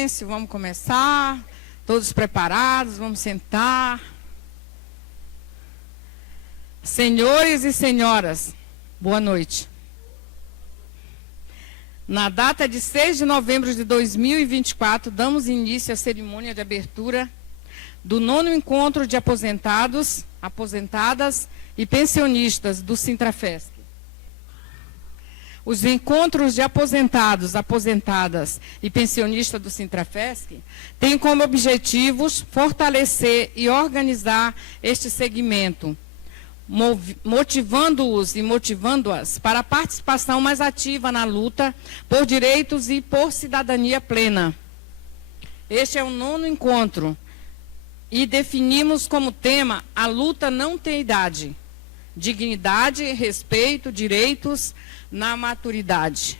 silêncio, vamos começar. Todos preparados, vamos sentar. Senhores e senhoras, boa noite. Na data de 6 de novembro de 2024, damos início à cerimônia de abertura do 9º encontro de aposentados, aposentadas e pensionistas do Sintrafesc. Os encontros de aposentados, aposentadas e pensionistas do Sintrafesc têm como objetivos fortalecer e organizar este segmento, motivando-os e motivando-as para a participação mais ativa na luta por direitos e por cidadania plena. Este é o 9º encontro e definimos como tema: a luta não tem idade, dignidade, respeito, direitos na maturidade.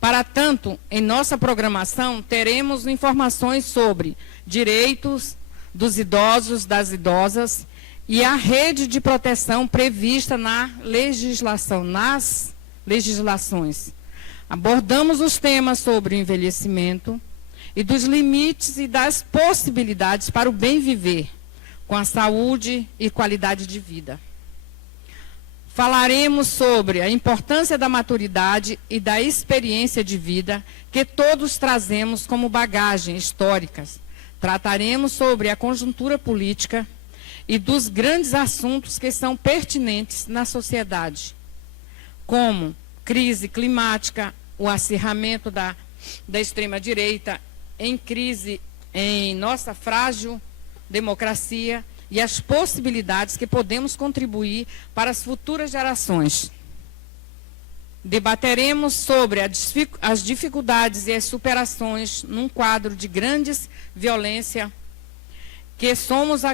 Para tanto, em nossa programação, teremos informações sobre direitos dos idosos, das idosas e a rede de proteção prevista na legislação, nas legislações. Abordamos os temas sobre o envelhecimento e dos limites e das possibilidades para o bem viver, com a saúde e qualidade de vida. Falaremos sobre a importância da maturidade e da experiência de vida que todos trazemos como bagagem históricas. Trataremos sobre a conjuntura política e dos grandes assuntos que são pertinentes na sociedade, como crise climática, o acirramento da extrema-direita, em crise em nossa frágil democracia e as possibilidades que podemos contribuir para as futuras gerações. Debateremos sobre as dificuldades e as superações num quadro de grandes violência que somos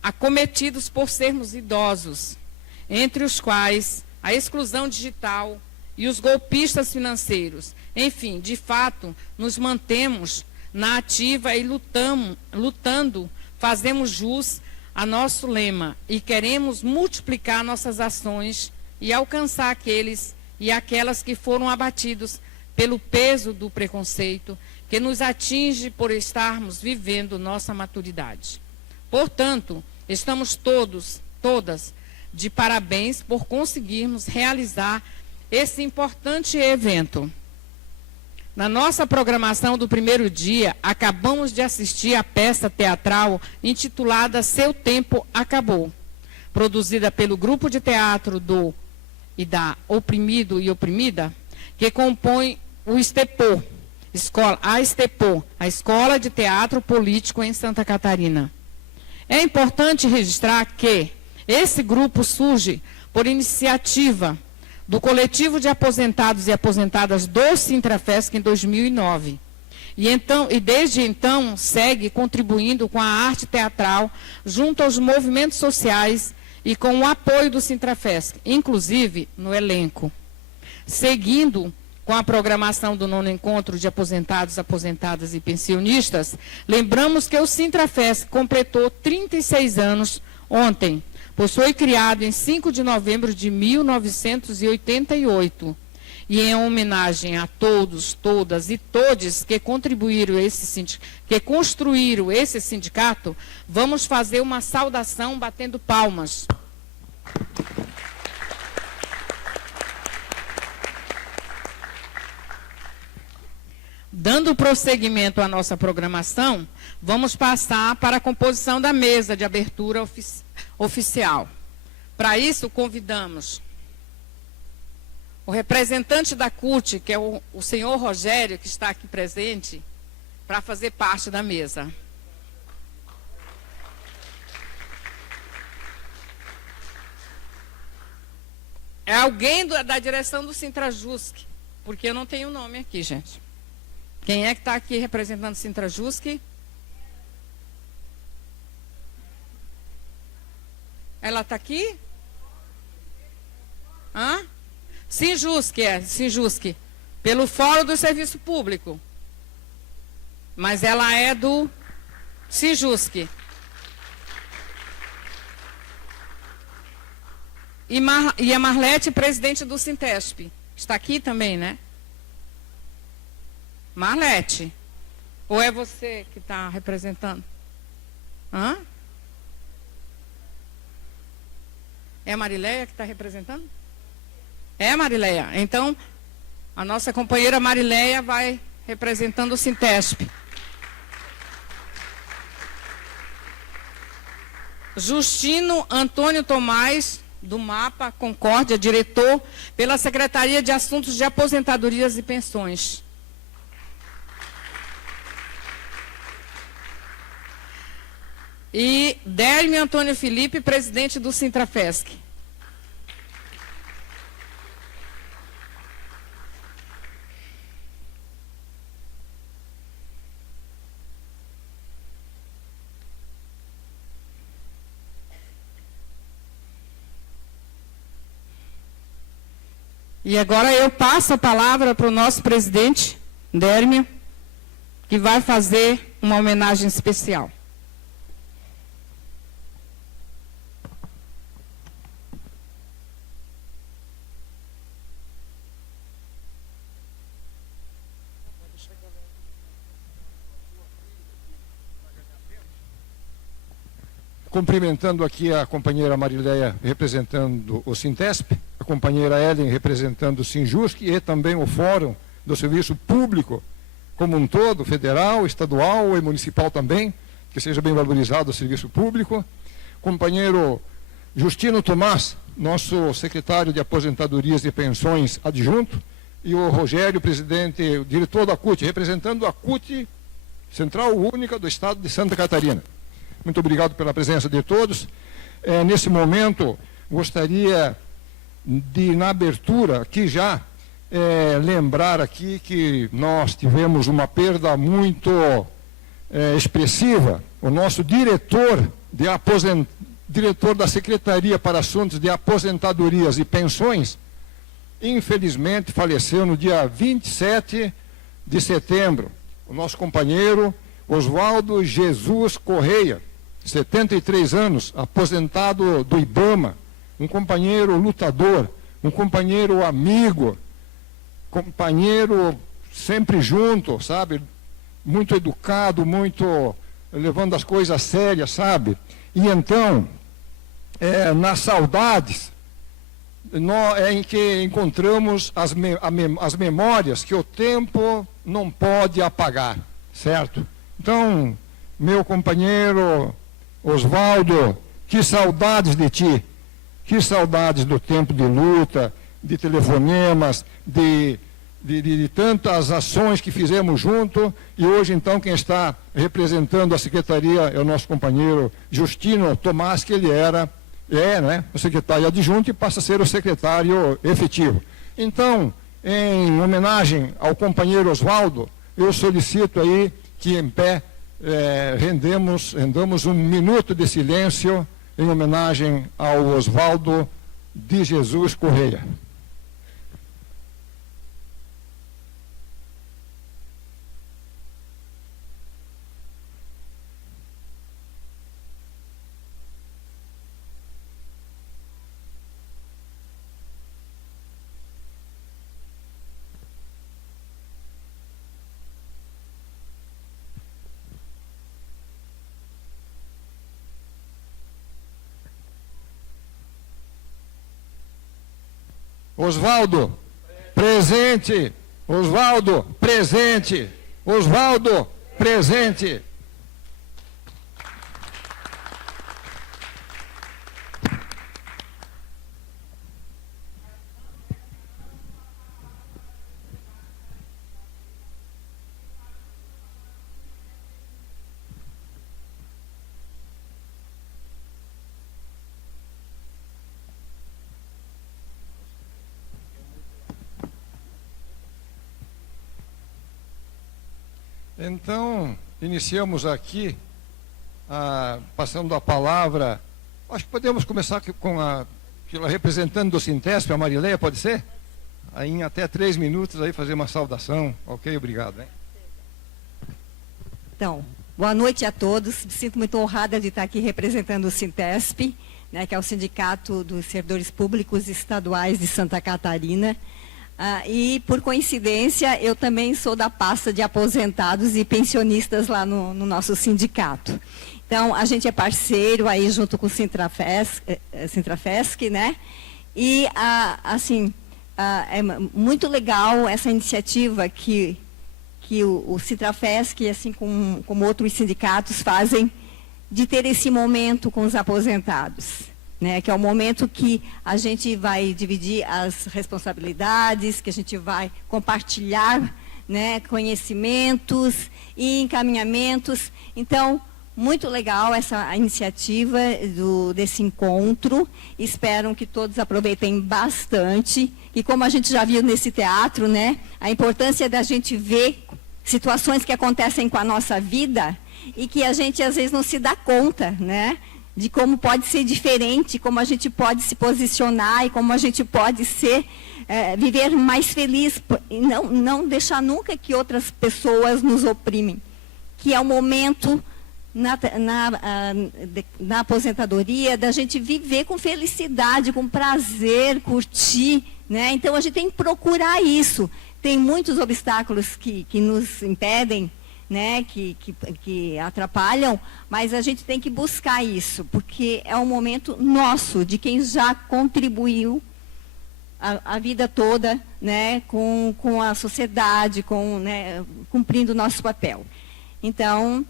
acometidos por sermos idosos, entre os quais a exclusão digital e os golpistas financeiros. Enfim, de fato, nos mantemos na ativa e lutando, fazemos jus a nosso lema e queremos multiplicar nossas ações e alcançar aqueles e aquelas que foram abatidos pelo peso do preconceito que nos atinge por estarmos vivendo nossa maturidade. Portanto, estamos todas de parabéns por conseguirmos realizar esse importante evento. Na nossa programação do primeiro dia, acabamos de assistir à peça teatral intitulada Seu Tempo Acabou, produzida pelo grupo de teatro da Oprimido e Oprimida, que compõe o Estepô, a Escola de Teatro Político em Santa Catarina. É importante registrar que esse grupo surge por iniciativa do Coletivo de Aposentados e Aposentadas do Sintrafesc em 2009. E desde então segue contribuindo com a arte teatral junto aos movimentos sociais e com o apoio do Sintrafesc, inclusive no elenco. Seguindo com a programação do 9º encontro de aposentados, aposentadas e pensionistas, lembramos que o Sintrafesc completou 36 anos ontem, pois foi criado em 5 de novembro de 1988. E em homenagem a todos, todas e todes que construíram esse sindicato, vamos fazer uma saudação batendo palmas. Dando prosseguimento à nossa programação, vamos passar para a composição da mesa de abertura oficial. Para isso, convidamos o representante da CUT, que é o senhor Rogério, que está aqui presente, para fazer parte da mesa. É alguém da direção do Sintrajusc, porque eu não tenho o nome aqui, gente. Quem é que está aqui representando o Sintrajusc? Ela está aqui? Hã? Sinjusc, Sinjusc. Pelo Fórum do Serviço Público. Mas ela é do Sinjusc. E a Marlete, presidente do Sintesp. Está aqui também, né? Marlete. Ou é você que está representando? Hã? É a Marileia que está representando? É a Marileia. Então, a nossa companheira Marileia vai representando o Sintesp. Justino Antônio Tomás, do MAPA Concórdia, diretor, pela Secretaria de Assuntos de Aposentadorias e Pensões. E Délmio Antônio Felipe, presidente do Sintrafesc. E agora eu passo a palavra para o nosso presidente, Délmio, que vai fazer uma homenagem especial. Cumprimentando aqui a companheira Marileia, representando o Sintesp, a companheira Ellen, representando o Sinjusc, e também o Fórum do Serviço Público, como um todo, federal, estadual e municipal também, que seja bem valorizado o serviço público. Companheiro Justino Tomás, nosso secretário de Aposentadorias e Pensões adjunto, e o Rogério, presidente, o diretor da CUT, representando a CUT, Central Única do Estado de Santa Catarina. Muito obrigado pela presença de todos. Nesse momento, gostaria de, na abertura, aqui já, lembrar aqui que nós tivemos uma perda muito expressiva. O nosso diretor da Secretaria para Assuntos de Aposentadorias e Pensões, infelizmente, faleceu no dia 27 de setembro. O nosso companheiro Oswaldo Jesus Correia, 73 anos, aposentado do IBAMA, um companheiro lutador, um companheiro amigo, companheiro sempre junto, sabe? Muito educado, muito levando as coisas sérias, sabe? E então, nas saudades, em que encontramos as memórias que o tempo não pode apagar, certo? Então, meu companheiro Oswaldo, que saudades de ti, que saudades do tempo de luta, de telefonemas, de tantas ações que fizemos junto. E hoje, então, quem está representando a Secretaria é o nosso companheiro Justino Tomás, que ele né, o secretário adjunto e passa a ser o secretário efetivo. Então, em homenagem ao companheiro Oswaldo, eu solicito aí que em pé rendamos um minuto de silêncio em homenagem ao Oswaldo de Jesus Correia. Oswaldo, presente. Oswaldo, presente. Oswaldo, presente. Então, iniciamos aqui, passando a palavra, acho que podemos começar pela representante do Sintesp, a Marileia, pode ser? Aí em até 3 minutos, aí fazer uma saudação. Ok, obrigado. Hein? Então, boa noite a todos. Me sinto muito honrada de estar aqui representando o Sintesp, né, que é o Sindicato dos Servidores Públicos Estaduais de Santa Catarina. E, por coincidência, eu também sou da pasta de aposentados e pensionistas lá no nosso sindicato. Então, a gente é parceiro aí junto com o Sintrafesc, né? E, assim, é muito legal essa iniciativa que o Sintrafesc, assim como outros sindicatos, fazem de ter esse momento com os aposentados, né? Que é o momento que a gente vai dividir as responsabilidades, que a gente vai compartilhar, né, conhecimentos e encaminhamentos. Então, muito legal essa iniciativa desse encontro. Espero que todos aproveitem bastante. E como a gente já viu nesse teatro, né, a importância da gente ver situações que acontecem com a nossa vida e que a gente às vezes não se dá conta, né, de como pode ser diferente, como a gente pode se posicionar e como a gente pode viver mais feliz e não deixar nunca que outras pessoas nos oprimem. Que é o momento na aposentadoria da gente viver com felicidade, com prazer, curtir, né? Então a gente tem que procurar isso. Tem muitos obstáculos que nos impedem, né? Que atrapalham, mas a gente tem que buscar isso, porque é um momento nosso, de quem já contribuiu a vida toda, né? Com a sociedade, né? Cumprindo o nosso papel. Então,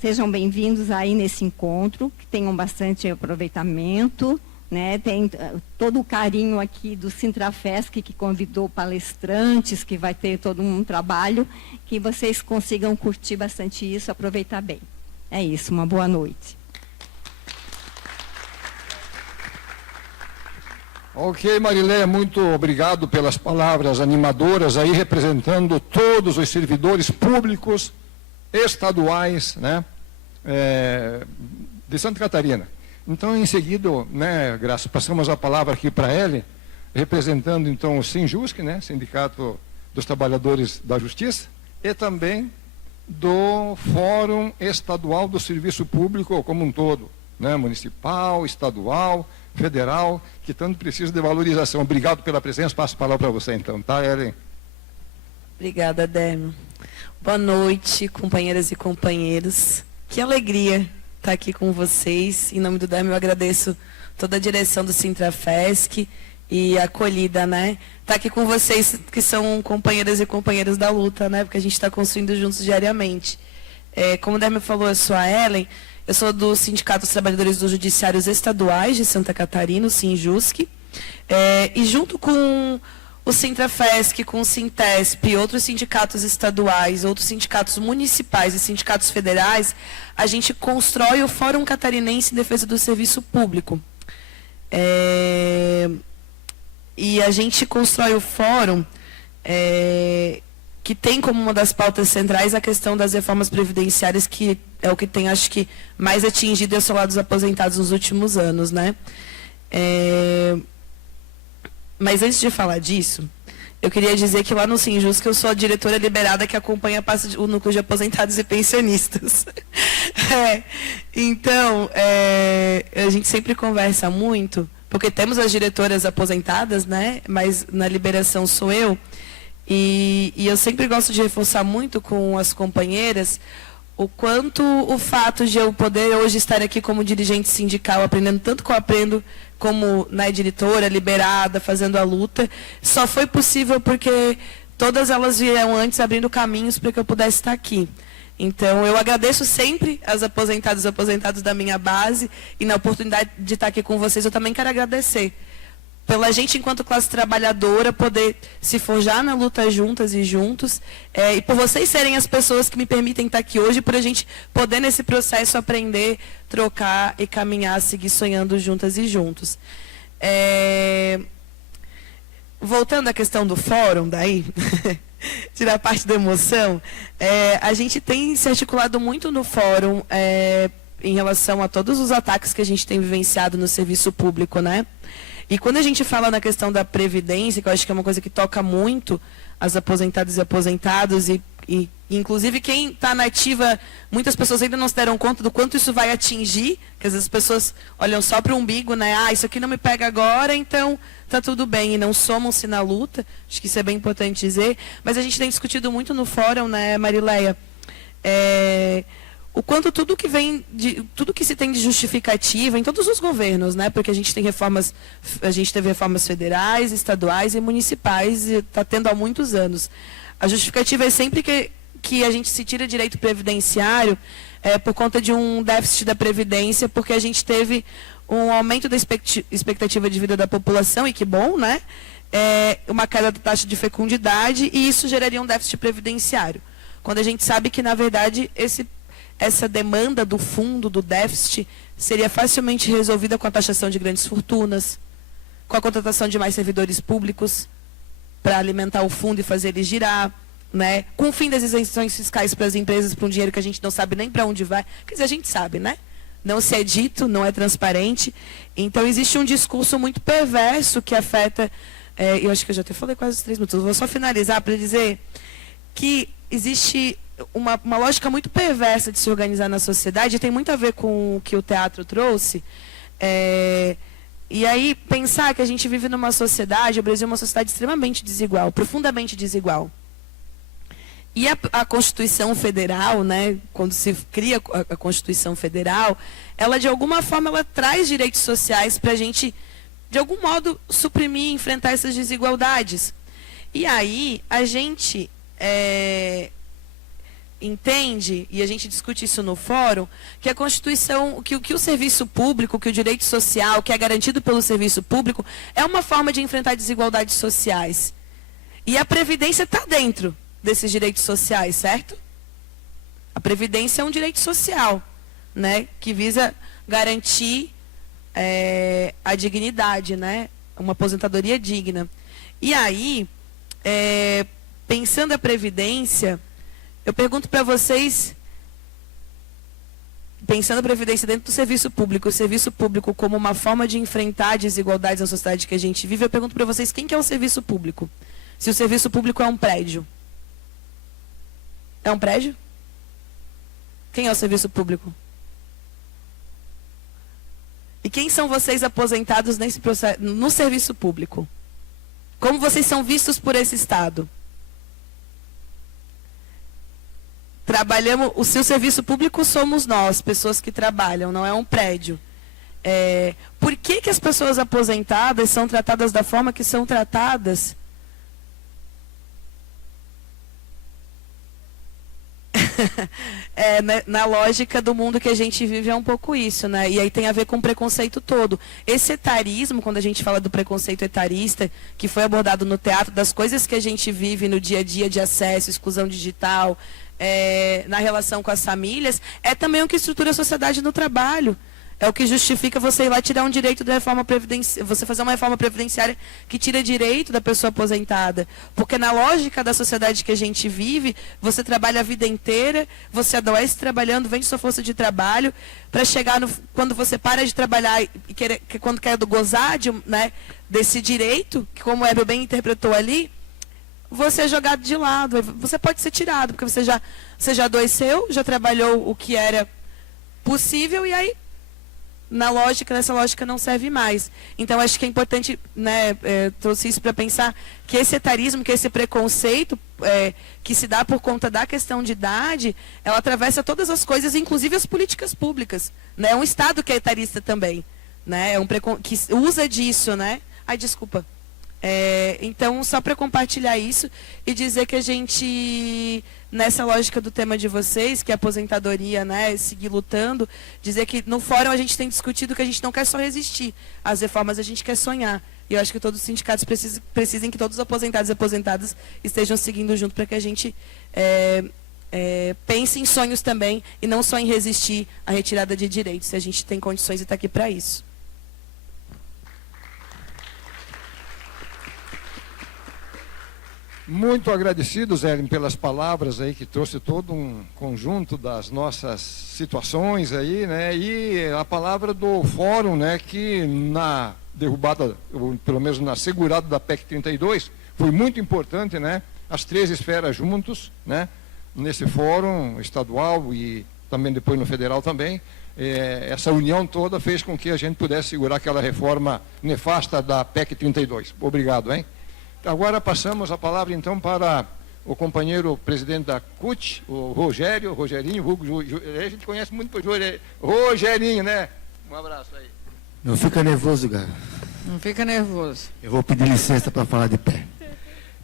sejam bem-vindos aí nesse encontro, que tenham bastante aproveitamento, né? Tem todo o carinho aqui do Sintrafesc, que convidou palestrantes, que vai ter todo um trabalho, que vocês consigam curtir bastante isso, aproveitar bem. É isso, uma boa noite. Ok, Marileia, muito obrigado pelas palavras animadoras aí, representando todos os servidores públicos estaduais, né, de Santa Catarina. Então, em seguida, né, Graça, passamos a palavra aqui para ele, representando então o Sinjusc, né, Sindicato dos Trabalhadores da Justiça, e também do Fórum Estadual do Serviço Público como um todo, né, municipal, estadual, federal, que tanto precisa de valorização. Obrigado pela presença, passo a palavra para você então, tá, Ellen? Obrigada, Dérmio. Boa noite, companheiras e companheiros. Que alegria estar aqui com vocês. Em nome do Dérmio, eu agradeço toda a direção do Sintrafesc e a acolhida, né? Estar aqui com vocês, que são companheiras e companheiros da luta, né? Porque a gente está construindo juntos diariamente. Como o Dérmio falou, eu sou a Ellen, eu sou do Sindicato dos Trabalhadores dos Judiciários Estaduais de Santa Catarina, o Sinjusc, e junto com o Sintrafesc, com o Sintesp, outros sindicatos estaduais, outros sindicatos municipais e sindicatos federais, a gente constrói o Fórum Catarinense em Defesa do Serviço Público. E a gente constrói o fórum que tem como uma das pautas centrais a questão das reformas previdenciárias, que é o que tem, acho que, mais atingido e assolado os aposentados nos últimos anos, né? Mas antes de falar disso, eu queria dizer que lá no Sinjusc eu sou a diretora liberada que acompanha o núcleo de aposentados e pensionistas. Então, a gente sempre conversa muito, porque temos as diretoras aposentadas, né? Mas na liberação sou eu. E eu sempre gosto de reforçar muito com as companheiras o quanto o fato de eu poder hoje estar aqui como dirigente sindical, aprendendo tanto que eu aprendo como, né, diretora, liberada, fazendo a luta, só foi possível porque todas elas vieram antes abrindo caminhos para que eu pudesse estar aqui. Então, eu agradeço sempre as aposentadas e aposentados da minha base, e na oportunidade de estar aqui com vocês, eu também quero agradecer pela gente, enquanto classe trabalhadora, poder se forjar na luta juntas e juntos, e por vocês serem as pessoas que me permitem estar aqui hoje, por a gente poder, nesse processo, aprender, trocar e caminhar, seguir sonhando juntas e juntos. Voltando à questão do fórum, daí, tirar a parte da emoção, a gente tem se articulado muito no fórum em relação a todos os ataques que a gente tem vivenciado no serviço público, né? E quando a gente fala na questão da previdência, que eu acho que é uma coisa que toca muito as aposentadas e aposentados, e Inclusive, quem está na ativa, muitas pessoas ainda não se deram conta do quanto isso vai atingir, que às vezes as pessoas olham só para o umbigo, né? Ah, isso aqui não me pega agora, então está tudo bem, e não somam-se na luta. Acho que isso é bem importante dizer. Mas a gente tem discutido muito no fórum, né, Marileia? O quanto tudo que se tem de justificativa em todos os governos, né? Porque a gente teve reformas federais, estaduais e municipais, e está tendo há muitos anos. A justificativa é sempre que a gente se tira direito previdenciário por conta de um déficit da Previdência, porque a gente teve um aumento da expectativa de vida da população, e que bom, né? Uma queda da taxa de fecundidade, e isso geraria um déficit previdenciário. Quando a gente sabe que, na verdade, essa demanda do fundo, do déficit, seria facilmente resolvida com a taxação de grandes fortunas, com a contratação de mais servidores públicos, para alimentar o fundo e fazer ele girar, né? Com o fim das isenções fiscais para as empresas, para um dinheiro que a gente não sabe nem para onde vai. Quer dizer, a gente sabe, né? Não se é dito, não é transparente. Então, existe um discurso muito perverso que afeta... eu acho que eu já até falei quase os 3 minutos. Eu vou só finalizar para dizer que existe uma lógica muito perversa de se organizar na sociedade, e tem muito a ver com o que o teatro trouxe. E aí, pensar que a gente vive numa sociedade, o Brasil é uma sociedade extremamente desigual, profundamente desigual. E a Constituição Federal, né, quando se cria a Constituição Federal, ela, de alguma forma, ela traz direitos sociais para a gente, de algum modo, suprimir e enfrentar essas desigualdades. E aí, a gente entende, e a gente discute isso no fórum, que a Constituição, que o serviço público, que o direito social, que é garantido pelo serviço público, é uma forma de enfrentar desigualdades sociais. E a Previdência está dentro desses direitos sociais, certo? A Previdência é um direito social, né, que visa garantir a dignidade, né, uma aposentadoria digna. E aí, pensando a Previdência, eu pergunto para vocês, pensando a Previdência dentro do serviço público, o serviço público como uma forma de enfrentar desigualdades na sociedade que a gente vive, eu pergunto para vocês, quem que é o serviço público? Se o serviço público é um prédio. É um prédio? Quem é o serviço público? E quem são vocês aposentados nesse processo, no serviço público? Como vocês são vistos por esse Estado? O seu serviço público somos nós, pessoas que trabalham, não é um prédio. Por que as pessoas aposentadas são tratadas da forma que são tratadas? Na lógica do mundo que a gente vive é um pouco isso, né? E aí tem a ver com o preconceito todo. Esse etarismo, quando a gente fala do preconceito etarista, que foi abordado no teatro, das coisas que a gente vive no dia a dia de acesso, exclusão digital, na relação com as famílias, é também o que estrutura a sociedade no trabalho. É o que justifica você ir lá tirar um direito da reforma previdenciária, você fazer uma reforma previdenciária que tira direito da pessoa aposentada. Porque na lógica da sociedade que a gente vive, você trabalha a vida inteira, você adoece trabalhando, vende sua força de trabalho, para chegar quando você para de trabalhar e quando quer gozar desse direito, que como o Hébio bem interpretou ali, você é jogado de lado, você pode ser tirado, porque você já adoeceu, já trabalhou o que era possível, e aí nessa lógica não serve mais. Então, acho que é importante, né, trouxe isso para pensar que esse etarismo, que esse preconceito que se dá por conta da questão de idade, ela atravessa todas as coisas, inclusive as políticas públicas. Né? É um Estado que é etarista também. Né? Que usa disso, né? Ai, desculpa. Então, só para compartilhar isso e dizer que a gente, nessa lógica do tema de vocês, que é a aposentadoria, né, seguir lutando, dizer que no fórum a gente tem discutido que a gente não quer só resistir às reformas, a gente quer sonhar. E eu acho que todos os sindicatos precisem que todos os aposentados e aposentadas estejam seguindo junto para que a gente pense em sonhos também e não só em resistir à retirada de direitos, se a gente tem condições e está aqui para isso. Muito agradecido, Zé, pelas palavras aí, que trouxe todo um conjunto das nossas situações aí, né? E a palavra do fórum, né? Que na derrubada, ou pelo menos na segurada da PEC 32, foi muito importante, né? As três esferas juntos, né? nesse fórum estadual e também depois no federal também. Essa união toda fez com que a gente pudesse segurar aquela reforma nefasta da PEC 32. Obrigado, hein? Agora passamos a palavra então para o companheiro presidente da CUT, o Rogerinho, a gente conhece muito por Rogerinho, né? Um abraço aí. Não fica nervoso, cara. Não fica nervoso. Eu vou pedir licença para falar de pé.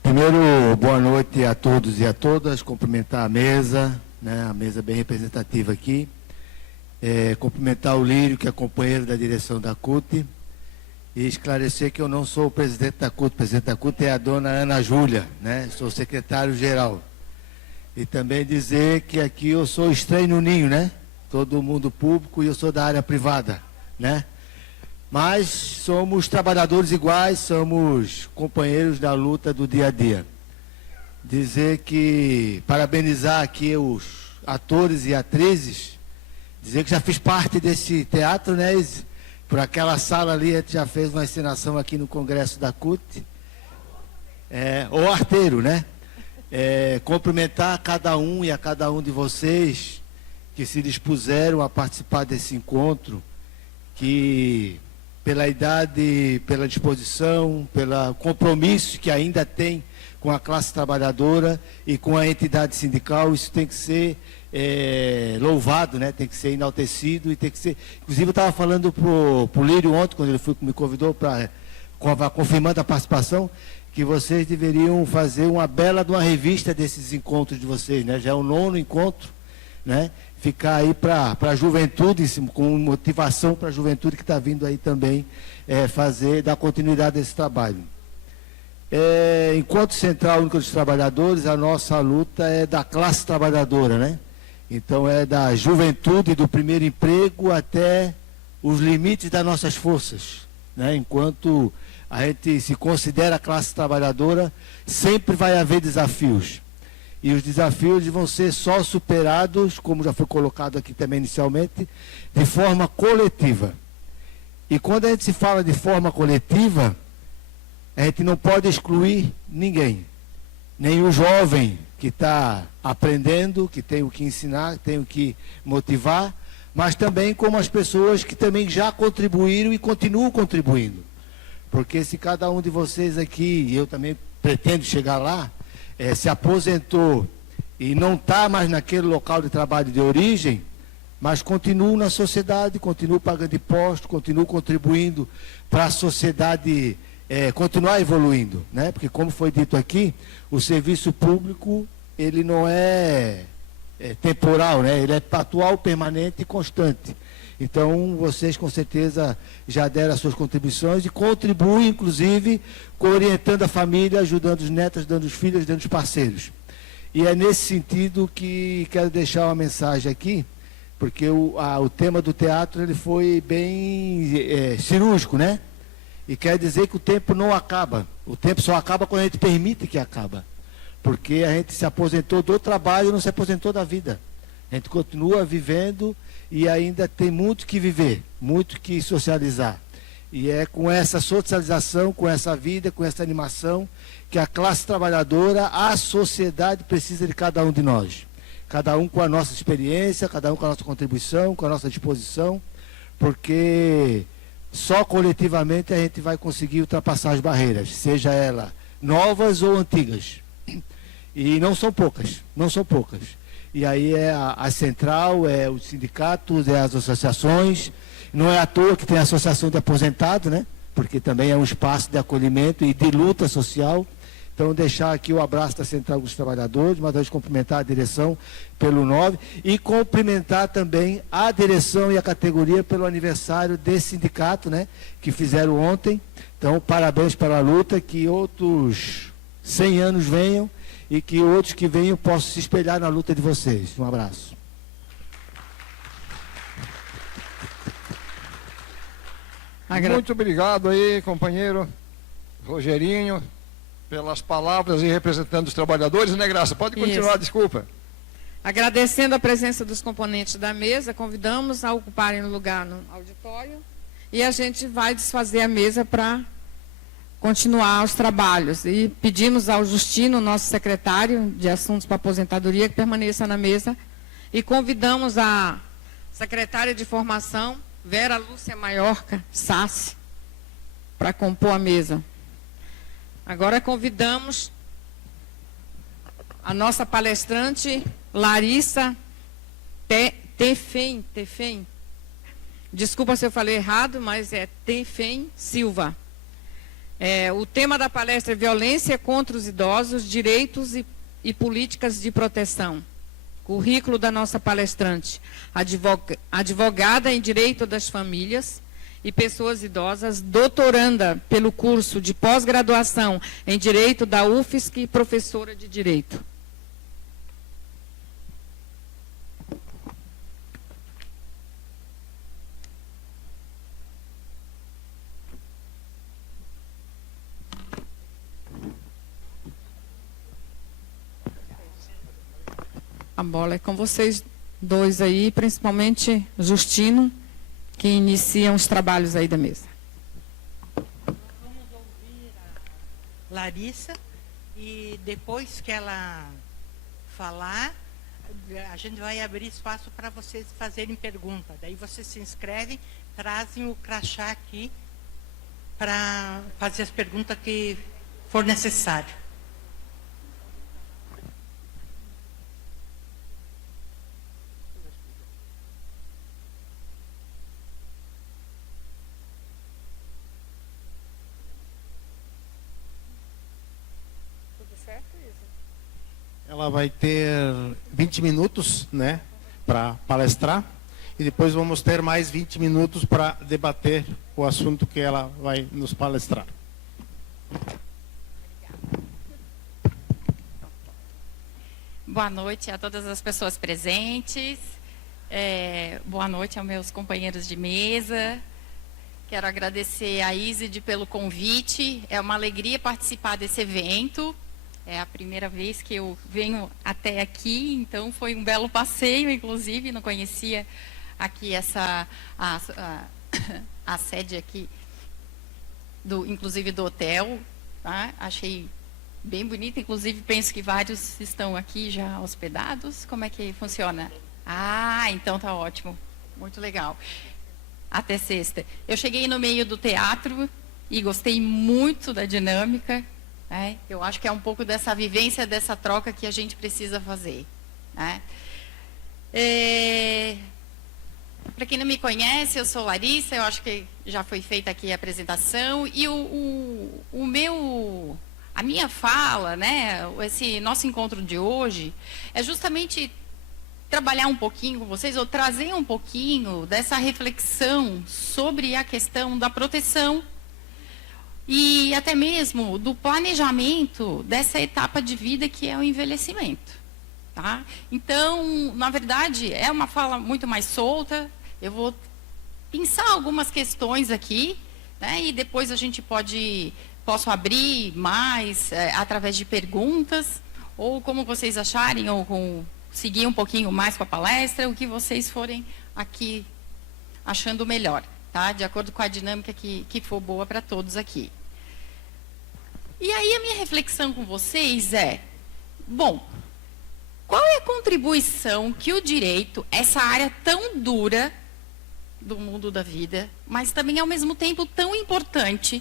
Primeiro, boa noite a todos e a todas. Cumprimentar a mesa, né? A mesa bem representativa aqui. Cumprimentar o Lírio, que é companheiro da direção da CUT. E esclarecer que eu não sou o presidente da CUT. O presidente da CUT é a dona Ana Júlia, né? Sou secretário-geral. E também dizer que aqui eu sou estranho no ninho, né? Todo mundo público e eu sou da área privada, né? Mas somos trabalhadores iguais, somos companheiros da luta do dia a dia. Dizer que, parabenizar aqui os atores e atrizes, dizer que já fiz parte desse teatro, né? Por aquela sala ali, a gente já fez uma encenação aqui no Congresso da CUT. O arteiro, né? Cumprimentar a cada um e a cada um de vocês que se dispuseram a participar desse encontro, que pela idade, pela disposição, pelo compromisso que ainda tem com a classe trabalhadora e com a entidade sindical, isso tem que ser louvado, né? Tem que ser enaltecido e tem que ser... Inclusive eu estava falando pro Lírio ontem, quando ele me convidou para confirmando a participação, que vocês deveriam fazer uma bela de uma revista desses encontros de vocês, né? Já é o 9º encontro, né? Ficar aí para a juventude, com motivação para a juventude que está vindo aí também dar continuidade a esse trabalho. Enquanto Central Única dos Trabalhadores, a nossa luta é da classe trabalhadora, né? Então é da juventude, do primeiro emprego até os limites das nossas forças, né? Enquanto a gente se considera classe trabalhadora, sempre vai haver desafios. E os desafios vão ser só superados, como já foi colocado aqui também inicialmente, de forma coletiva. E quando a gente se fala de forma coletiva, a gente não pode excluir ninguém. Nem o jovem que está aprendendo, que tem o que ensinar, tem o que motivar, mas também como as pessoas que também já contribuíram e continuam contribuindo. Porque se cada um de vocês aqui, e eu também pretendo chegar lá, se aposentou e não está mais naquele local de trabalho de origem, mas continua na sociedade, continua pagando impostos, continua contribuindo para a sociedade continuar evoluindo, né? Porque como foi dito aqui, o serviço público ele não é temporal, né? Ele é atual, permanente e constante. Então, vocês com certeza já deram as suas contribuições e contribuem, inclusive, orientando a família, ajudando os netos, ajudando os filhos, ajudando os parceiros. E é nesse sentido que quero deixar uma mensagem aqui, porque o tema do teatro ele foi bem cirúrgico, né? E quer dizer que o tempo não acaba. O tempo só acaba quando a gente permite que acaba. Porque a gente se aposentou do trabalho e não se aposentou da vida. A gente continua vivendo e ainda tem muito que viver, muito que socializar. E é com essa socialização, com essa vida, com essa animação, que a classe trabalhadora, a sociedade precisa de cada um de nós. Cada um com a nossa experiência, cada um com a nossa contribuição, com a nossa disposição, porque só coletivamente a gente vai conseguir ultrapassar as barreiras, seja elas novas ou antigas. E não são poucas, não são poucas. E aí é a central, é os sindicatos, é as associações. Não é à toa que tem a associação de aposentados, né? Porque também é um espaço de acolhimento e de luta social. Então, deixar aqui o abraço da Central dos Trabalhadores, mas vamos cumprimentar a direção pelo 9 e cumprimentar também a direção e a categoria pelo aniversário desse sindicato, né? Que fizeram ontem. Então, parabéns pela luta, que outros 100 anos venham e que outros que venham possam se espelhar na luta de vocês. Um abraço. Muito obrigado aí, companheiro Rogerinho, pelas palavras e representando os trabalhadores, né, Graça? Pode continuar, isso. Desculpa. Agradecendo a presença dos componentes da mesa, convidamos a ocuparem o lugar no auditório e a gente vai desfazer a mesa para continuar os trabalhos. E pedimos ao Justino, nosso secretário de Assuntos para Aposentadoria, que permaneça na mesa. E convidamos a secretária de Formação, Vera Lúcia Maiorca Sassi, para compor a mesa. Agora convidamos a nossa palestrante, Larissa Tefem. Desculpa se eu falei errado, mas é Tefem Silva. O tema da palestra é Violência contra os Idosos, Direitos e Políticas de Proteção. Currículo da nossa palestrante: advogada em Direito das Famílias e Pessoas Idosas, doutoranda pelo curso de pós-graduação em Direito da UFSC e professora de Direito. A bola é com vocês dois aí, principalmente Justino, que iniciam os trabalhos aí da mesa. Vamos ouvir a Larissa e depois que ela falar, a gente vai abrir espaço para vocês fazerem pergunta. Daí vocês se inscrevem, trazem o crachá aqui para fazer as perguntas que for necessário. Ela vai ter 20 minutos, né, para palestrar, e depois vamos ter mais 20 minutos para debater o assunto que ela vai nos palestrar. Boa noite a todas as pessoas presentes. Boa noite aos meus companheiros de mesa. Quero agradecer a Iside pelo convite. É uma alegria participar desse evento. É a primeira vez que eu venho até aqui, então foi um belo passeio, inclusive, não conhecia aqui a sede aqui, inclusive do hotel, tá? Achei bem bonito, inclusive penso que vários estão aqui já hospedados. Como é que funciona? Ah, então tá ótimo, muito legal. Até sexta. Eu cheguei no meio do teatro e gostei muito da dinâmica. Eu acho que é um pouco dessa vivência, dessa troca que a gente precisa fazer. Né? Para quem não me conhece, eu sou Larissa, eu acho que já foi feita aqui a apresentação. E a minha fala, né, esse nosso encontro de hoje, é justamente trabalhar um pouquinho com vocês, ou trazer um pouquinho dessa reflexão sobre a questão da proteção e até mesmo do planejamento dessa etapa de vida que é o envelhecimento. Tá? Então, na verdade, é uma fala muito mais solta. Eu vou pensar algumas questões aqui, né, e depois a gente posso abrir mais através de perguntas, ou como vocês acharem, ou seguir um pouquinho mais com a palestra, o que vocês forem aqui achando melhor, tá? De acordo com a dinâmica que for boa para todos aqui. E aí a minha reflexão com vocês é, bom, qual é a contribuição que o direito, essa área tão dura do mundo da vida, mas também ao mesmo tempo tão importante,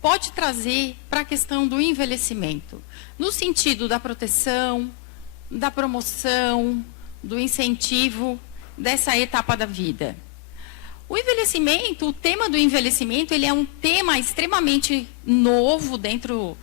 pode trazer para a questão do envelhecimento, no sentido da proteção, da promoção, do incentivo dessa etapa da vida? O envelhecimento, o tema do envelhecimento, ele é um tema extremamente novo dentro,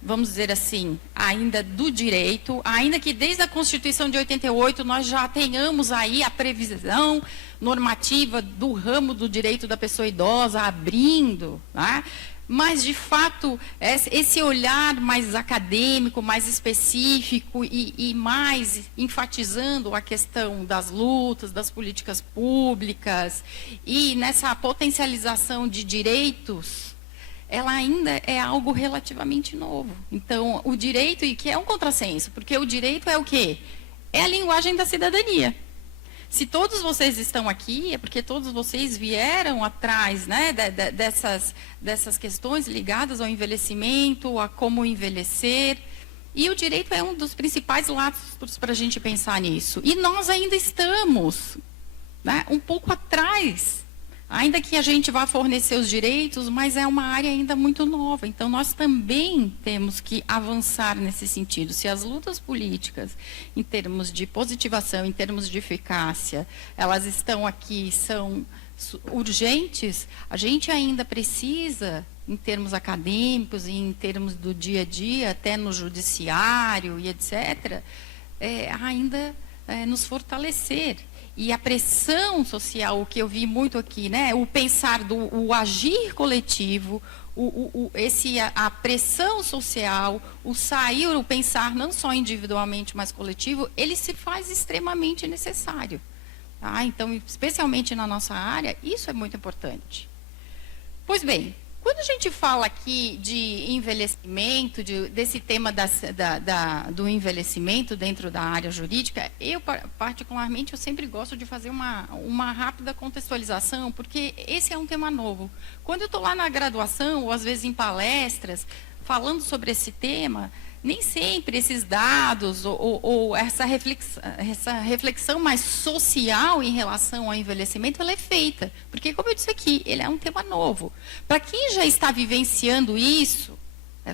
vamos dizer assim, ainda do direito, ainda que desde a Constituição de 88 nós já tenhamos aí a previsão normativa do ramo do direito da pessoa idosa abrindo, né? Mas, de fato, esse olhar mais acadêmico, mais específico e mais enfatizando a questão das lutas, das políticas públicas e nessa potencialização de direitos, ela ainda é algo relativamente novo. Então, o direito, e que é um contrassenso, porque o direito é o quê? É a linguagem da cidadania. Se todos vocês estão aqui, é porque todos vocês vieram atrás, né, dessas questões ligadas ao envelhecimento, a como envelhecer. E o direito é um dos principais laços para a gente pensar nisso. E nós ainda estamos, né, um pouco atrás. Ainda que a gente vá fornecer os direitos, mas é uma área ainda muito nova. Então, nós também temos que avançar nesse sentido. Se as lutas políticas, em termos de positivação, em termos de eficácia, elas estão aqui, são urgentes, a gente ainda precisa, em termos acadêmicos, em termos do dia a dia, até no judiciário e etc., ainda nos fortalecer. E a pressão social, o que eu vi muito aqui, né, o pensar o agir coletivo, a pressão social, o sair, o pensar não só individualmente, mas coletivo, ele se faz extremamente necessário. Tá? Então, especialmente na nossa área, isso é muito importante. Pois bem, quando a gente fala aqui de envelhecimento, desse tema do envelhecimento dentro da área jurídica, eu, particularmente, eu sempre gosto de fazer uma rápida contextualização, porque esse é um tema novo. Quando eu estou lá na graduação, ou às vezes em palestras, falando sobre esse tema, nem sempre esses dados ou essa reflexão mais social em relação ao envelhecimento, ela é feita. Porque, como eu disse aqui, ele é um tema novo. Para quem já está vivenciando isso,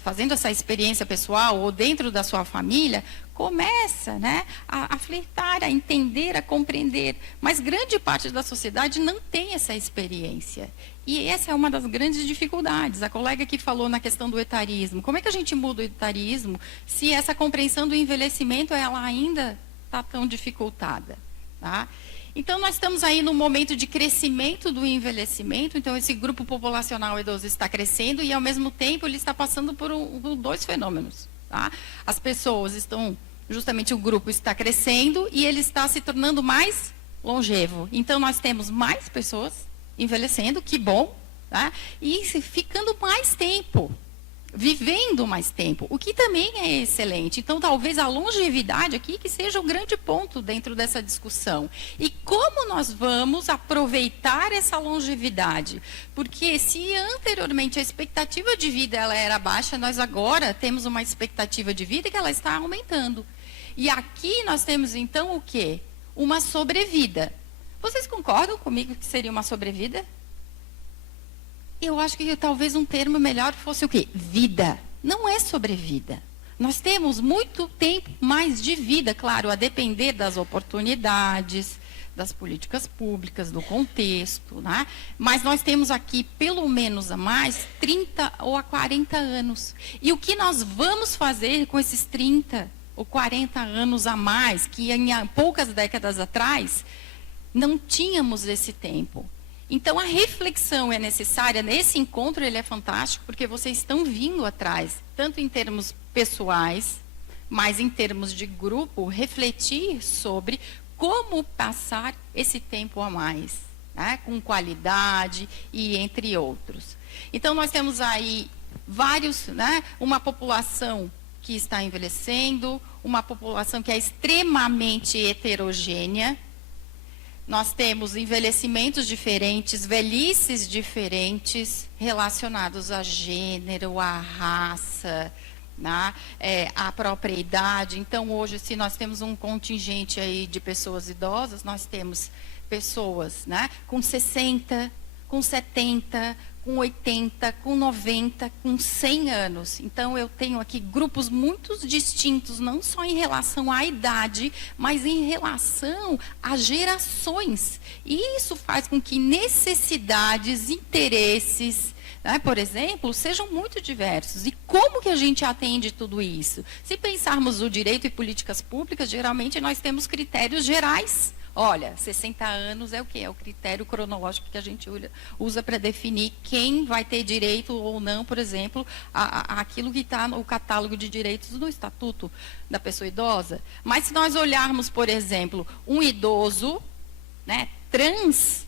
fazendo essa experiência pessoal ou dentro da sua família, começa, né, a flertar, a entender, a compreender. Mas grande parte da sociedade não tem essa experiência. E essa é uma das grandes dificuldades. A colega que falou na questão do etarismo. Como é que a gente muda o etarismo se essa compreensão do envelhecimento ela ainda está tão dificultada? Tá? Então, nós estamos aí num momento de crescimento do envelhecimento. Então, esse grupo populacional idoso está crescendo e, ao mesmo tempo, ele está passando por dois fenômenos. Tá? As pessoas estão, justamente o grupo está crescendo e ele está se tornando mais longevo. Então, nós temos mais pessoas envelhecendo, que bom, tá? E ficando mais tempo, vivendo mais tempo, o que também é excelente. Então, talvez a longevidade aqui que seja o grande ponto dentro dessa discussão. E como nós vamos aproveitar essa longevidade? Porque se anteriormente a expectativa de vida ela era baixa, nós agora temos uma expectativa de vida que ela está aumentando. E aqui nós temos, então, o quê? Uma sobrevida. Vocês concordam comigo que seria uma sobrevida? Eu acho que talvez um termo melhor fosse o quê? Vida. Não é sobrevida. Nós temos muito tempo mais de vida, claro, a depender das oportunidades, das políticas públicas, do contexto, né? Mas nós temos aqui, pelo menos a mais, 30 ou a 40 anos. E o que nós vamos fazer com esses 30 ou 40 anos a mais, que em poucas décadas atrás não tínhamos esse tempo? Então, a reflexão é necessária. Nesse encontro, ele é fantástico, porque vocês estão vindo atrás, tanto em termos pessoais, mas em termos de grupo, refletir sobre como passar esse tempo a mais, né, com qualidade e entre outros. Então, nós temos aí vários, né, uma população que está envelhecendo, uma população que é extremamente heterogênea. Nós temos envelhecimentos diferentes, velhices diferentes, relacionados a gênero, a raça, né, a própria idade. Então, hoje, se nós temos um contingente aí de pessoas idosas, nós temos pessoas, né, com 60, com 70, com 80, com 90, com 100 anos. Então, eu tenho aqui grupos muito distintos, não só em relação à idade, mas em relação a gerações. E isso faz com que necessidades, interesses, né, por exemplo, sejam muito diversos. E como que a gente atende tudo isso? Se pensarmos o direito e políticas públicas, geralmente nós temos critérios gerais. Olha, 60 anos é o quê? É o critério cronológico que a gente usa para definir quem vai ter direito ou não, por exemplo, aquilo que está no catálogo de direitos do Estatuto da Pessoa Idosa. Mas se nós olharmos, por exemplo, um idoso, né, trans,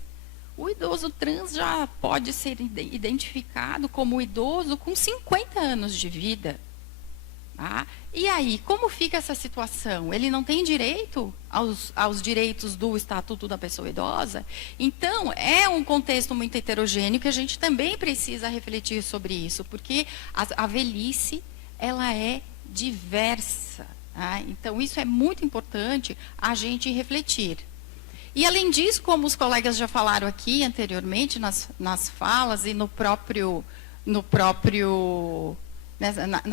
o idoso trans já pode ser identificado como idoso com 50 anos de vida. Tá? E aí, como fica essa situação? Ele não tem direito aos direitos do Estatuto da Pessoa Idosa? Então, é um contexto muito heterogêneo que a gente também precisa refletir sobre isso, porque a velhice, ela é diversa. Tá? Então, isso é muito importante a gente refletir. E, além disso, como os colegas já falaram aqui anteriormente, nas falas e na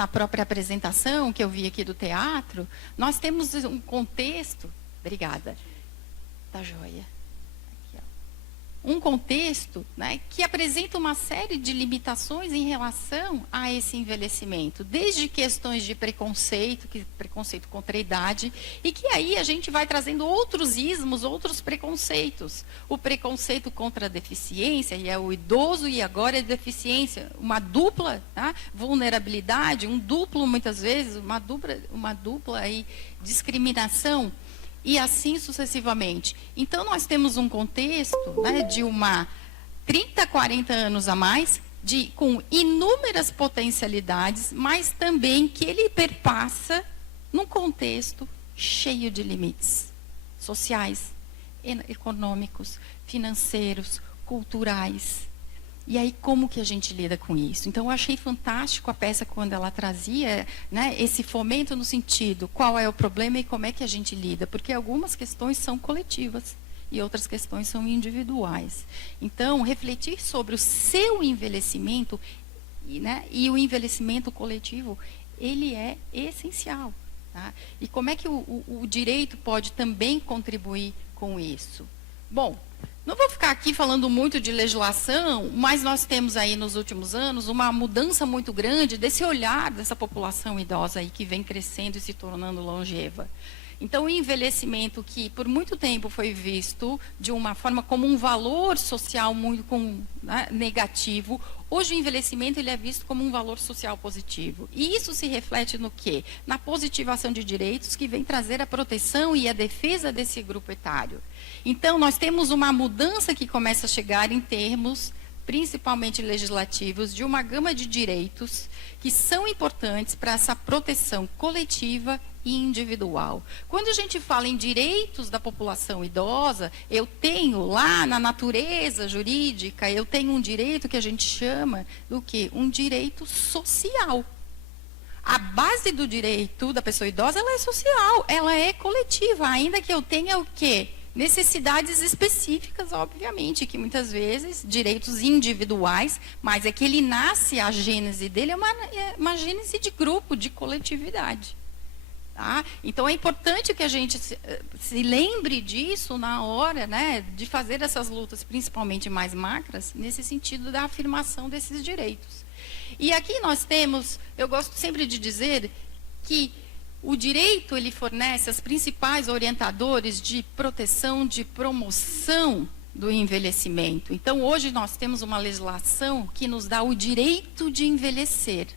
própria apresentação que eu vi aqui do teatro, nós temos um contexto... Obrigada. Tá joia. Aqui, ó. Um contexto, né, que apresenta uma série de limitações em relação a esse envelhecimento, desde questões de preconceito contra a idade, e que aí a gente vai trazendo outros ismos, outros preconceitos. O preconceito contra a deficiência, e é o idoso e agora é deficiência, uma dupla, tá, vulnerabilidade, um duplo, muitas vezes, uma dupla aí, discriminação, e assim sucessivamente. Então, nós temos um contexto, né, de 30, 40 anos a mais, com inúmeras potencialidades, mas também que ele perpassa num contexto cheio de limites sociais, econômicos, financeiros, culturais. E aí, como que a gente lida com isso? Então, eu achei fantástico a peça quando ela trazia, né, esse fomento no sentido, qual é o problema e como é que a gente lida? Porque algumas questões são coletivas e outras questões são individuais. Então, refletir sobre o seu envelhecimento, né, e o envelhecimento coletivo, ele é essencial. Tá? E como é que o direito pode também contribuir com isso? Bom, não vou ficar aqui falando muito de legislação, mas nós temos aí nos últimos anos uma mudança muito grande desse olhar dessa população idosa aí que vem crescendo e se tornando longeva. Então, o envelhecimento que por muito tempo foi visto de uma forma como um valor social muito né, negativo, hoje o envelhecimento ele é visto como um valor social positivo. E isso se reflete no quê? Na positivação de direitos que vem trazer a proteção e a defesa desse grupo etário. Então, nós temos uma mudança que começa a chegar em termos, principalmente legislativos, de uma gama de direitos que são importantes para essa proteção coletiva e individual. Quando a gente fala em direitos da população idosa, eu tenho lá na natureza jurídica, eu tenho um direito que a gente chama do quê? Um direito social. A base do direito da pessoa idosa, ela é social, ela é coletiva, ainda que eu tenha o quê? Necessidades específicas, obviamente, que muitas vezes, direitos individuais, mas é que ele nasce, a gênese dele é uma gênese de grupo, de coletividade. Tá? Então, é importante que a gente se lembre disso na hora, né, de fazer essas lutas, principalmente mais macras, nesse sentido da afirmação desses direitos. E aqui nós temos, eu gosto sempre de dizer que o direito, ele fornece as principais orientadores de proteção, de promoção do envelhecimento. Então, hoje nós temos uma legislação que nos dá o direito de envelhecer.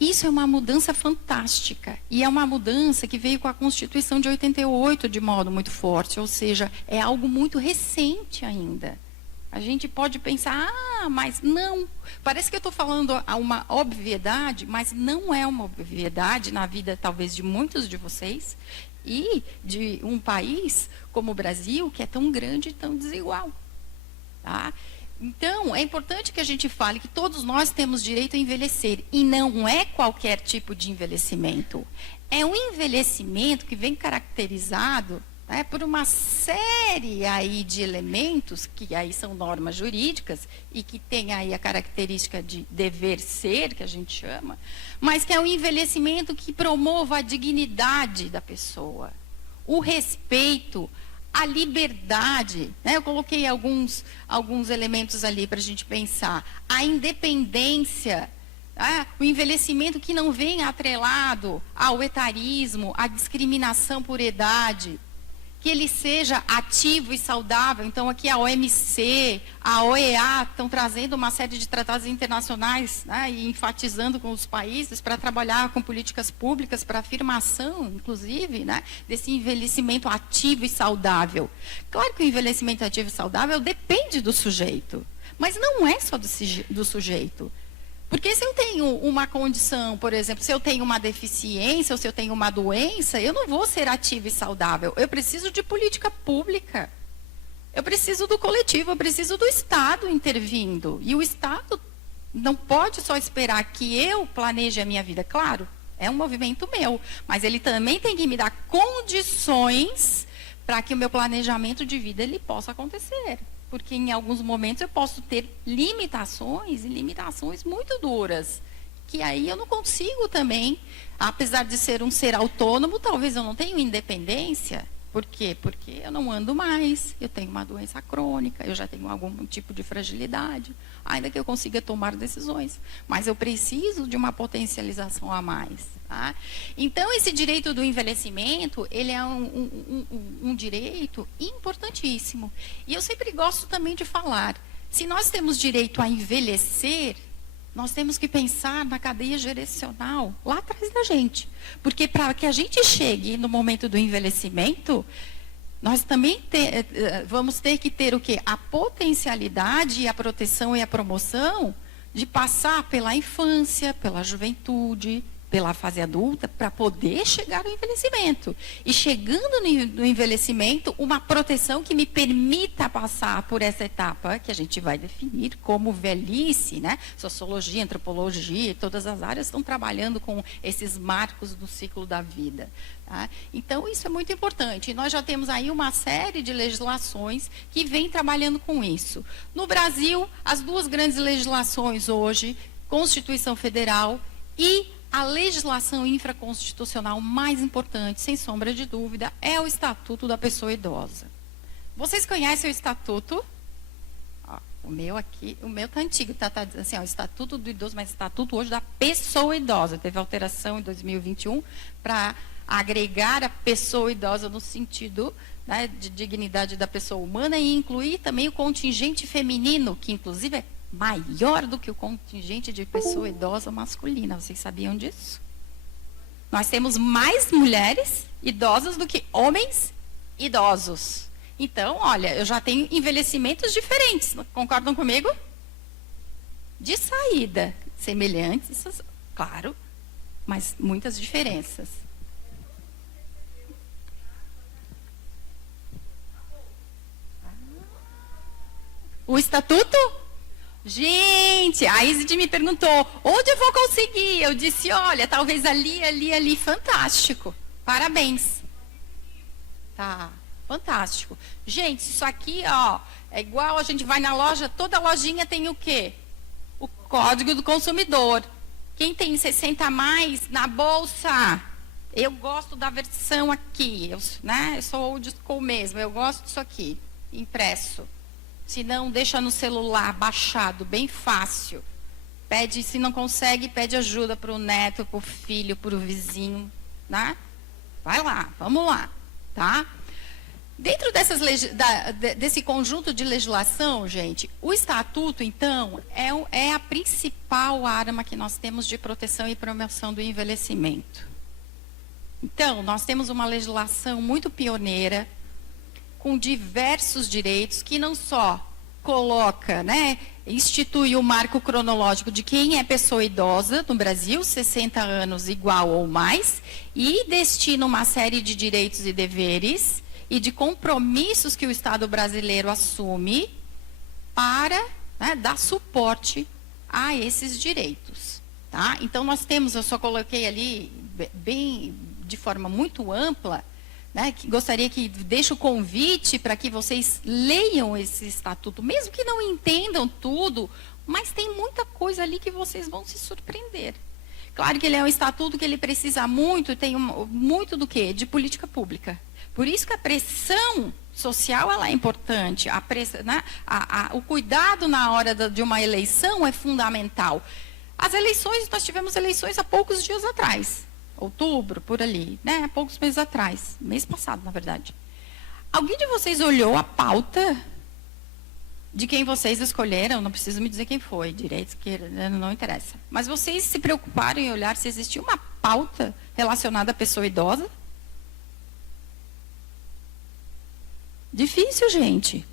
Isso é uma mudança fantástica. E é uma mudança que veio com a Constituição de 88 de modo muito forte. Ou seja, é algo muito recente ainda. A gente pode pensar, mas não. Parece que eu estou falando uma obviedade, mas não é uma obviedade na vida, talvez, de muitos de vocês. E de um país como o Brasil, que é tão grande e tão desigual. Tá? Então, é importante que a gente fale que todos nós temos direito a envelhecer. E não é qualquer tipo de envelhecimento. É um envelhecimento que vem caracterizado, né, por uma série aí de elementos, que aí são normas jurídicas, e que tem aí a característica de dever ser, que a gente chama, mas que é um envelhecimento que promova a dignidade da pessoa, o respeito, a liberdade, né? Eu coloquei alguns elementos ali para a gente pensar. A independência, o envelhecimento que não vem atrelado ao etarismo, à discriminação por idade, que ele seja ativo e saudável. Então, aqui a OMC, a OEA estão trazendo uma série de tratados internacionais, né, e enfatizando com os países para trabalhar com políticas públicas para afirmação, inclusive, né, desse envelhecimento ativo e saudável. Claro que o envelhecimento ativo e saudável depende do sujeito, mas não é só do sujeito. Porque se eu tenho uma condição, por exemplo, se eu tenho uma deficiência ou se eu tenho uma doença, eu não vou ser ativa e saudável. Eu preciso de política pública. Eu preciso do coletivo, eu preciso do Estado intervindo. E o Estado não pode só esperar que eu planeje a minha vida. Claro, é um movimento meu, mas ele também tem que me dar condições para que o meu planejamento de vida ele possa acontecer. Porque em alguns momentos eu posso ter limitações, e limitações muito duras, que aí eu não consigo também, apesar de ser um ser autônomo, talvez eu não tenha independência. Por quê? Porque eu não ando mais, eu tenho uma doença crônica, eu já tenho algum tipo de fragilidade, ainda que eu consiga tomar decisões. Mas eu preciso de uma potencialização a mais. Tá? Então, esse direito do envelhecimento, ele é um direito importantíssimo. E eu sempre gosto também de falar, se nós temos direito a envelhecer, nós temos que pensar na cadeia geracional lá atrás da gente. Porque para que a gente chegue no momento do envelhecimento, nós também vamos ter que ter o quê? A potencialidade, a proteção e a promoção de passar pela infância, pela juventude, pela fase adulta, para poder chegar ao envelhecimento. E chegando no envelhecimento, uma proteção que me permita passar por essa etapa que a gente vai definir como velhice, né? Sociologia, antropologia, todas as áreas estão trabalhando com esses marcos do ciclo da vida. Tá? Então, isso é muito importante. E nós já temos aí uma série de legislações que vem trabalhando com isso. No Brasil, as duas grandes legislações hoje, Constituição Federal e a legislação infraconstitucional mais importante, sem sombra de dúvida, é o Estatuto da Pessoa Idosa. Vocês conhecem o Estatuto? Ó, o meu aqui, o meu tá antigo, tá assim, ó, o Estatuto do Idoso, mas o Estatuto hoje da Pessoa Idosa. Teve alteração em 2021 para agregar a pessoa idosa no sentido, né, de dignidade da pessoa humana e incluir também o contingente feminino, que inclusive é maior do que o contingente de pessoa idosa masculina. Vocês sabiam disso? Nós temos mais mulheres idosas do que homens idosos. Então, olha, eu já tenho envelhecimentos diferentes. Concordam comigo? De saída, semelhantes, claro, mas muitas diferenças. O Estatuto? Gente, a Isid me perguntou, onde eu vou conseguir? Eu disse, olha, talvez ali, fantástico. Parabéns. Tá, fantástico. Gente, isso aqui, ó, é igual a gente vai na loja, toda lojinha tem o quê? O Código do Consumidor. Quem tem 60 a mais na bolsa, eu gosto da versão aqui, eu sou old school mesmo, eu gosto disso aqui, impresso. Se não, deixa no celular, baixado, bem fácil. Pede, se não consegue, pede ajuda para o neto, para o filho, para o vizinho, né? Vai lá, vamos lá, tá? Dentro desse conjunto de legislação, gente, o Estatuto, então, é a principal arma que nós temos de proteção e promoção do envelhecimento. Então, nós temos uma legislação muito pioneira, com diversos direitos, que não só coloca, né, institui o marco cronológico de quem é pessoa idosa no Brasil, 60 anos igual ou mais, e destina uma série de direitos e deveres e de compromissos que o Estado brasileiro assume para, né, dar suporte a esses direitos. Tá? Então, nós temos, eu só coloquei ali, bem, de forma muito ampla, né, que gostaria que deixe o convite para que vocês leiam esse estatuto, mesmo que não entendam tudo, mas tem muita coisa ali que vocês vão se surpreender. Claro que ele é um estatuto que ele precisa muito, tem muito do quê? De política pública. Por isso que a pressão social ela é importante, o cuidado na hora de uma eleição é fundamental. As eleições, nós tivemos eleições há poucos dias atrás. Outubro, por ali, né? Poucos meses atrás, mês passado, na verdade. Alguém de vocês olhou a pauta de quem vocês escolheram? Não preciso me dizer quem foi, direita, esquerda, não interessa. Mas vocês se preocuparam em olhar se existia uma pauta relacionada à pessoa idosa? Difícil, gente.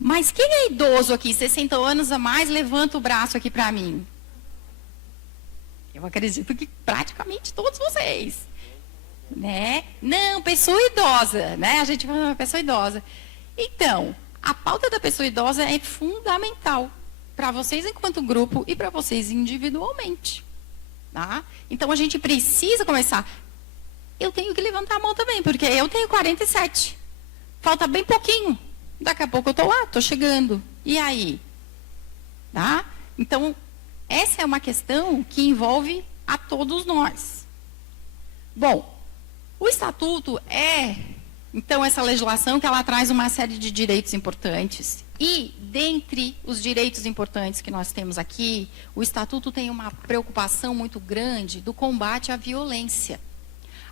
Mas quem é idoso aqui, 60 anos a mais, levanta o braço aqui para mim. Eu acredito que praticamente todos vocês. Né? Não, pessoa idosa, né? A gente fala pessoa idosa. Então, a pauta da pessoa idosa é fundamental para vocês enquanto grupo e para vocês individualmente. Tá? Então, a gente precisa começar. Eu tenho que levantar a mão também, porque eu tenho 47. Falta bem pouquinho. Daqui a pouco eu estou lá, estou chegando. E aí? Tá? Então, essa é uma questão que envolve a todos nós. Bom, o Estatuto é, então, essa legislação que ela traz uma série de direitos importantes. E, dentre os direitos importantes que nós temos aqui, o Estatuto tem uma preocupação muito grande do combate à violência.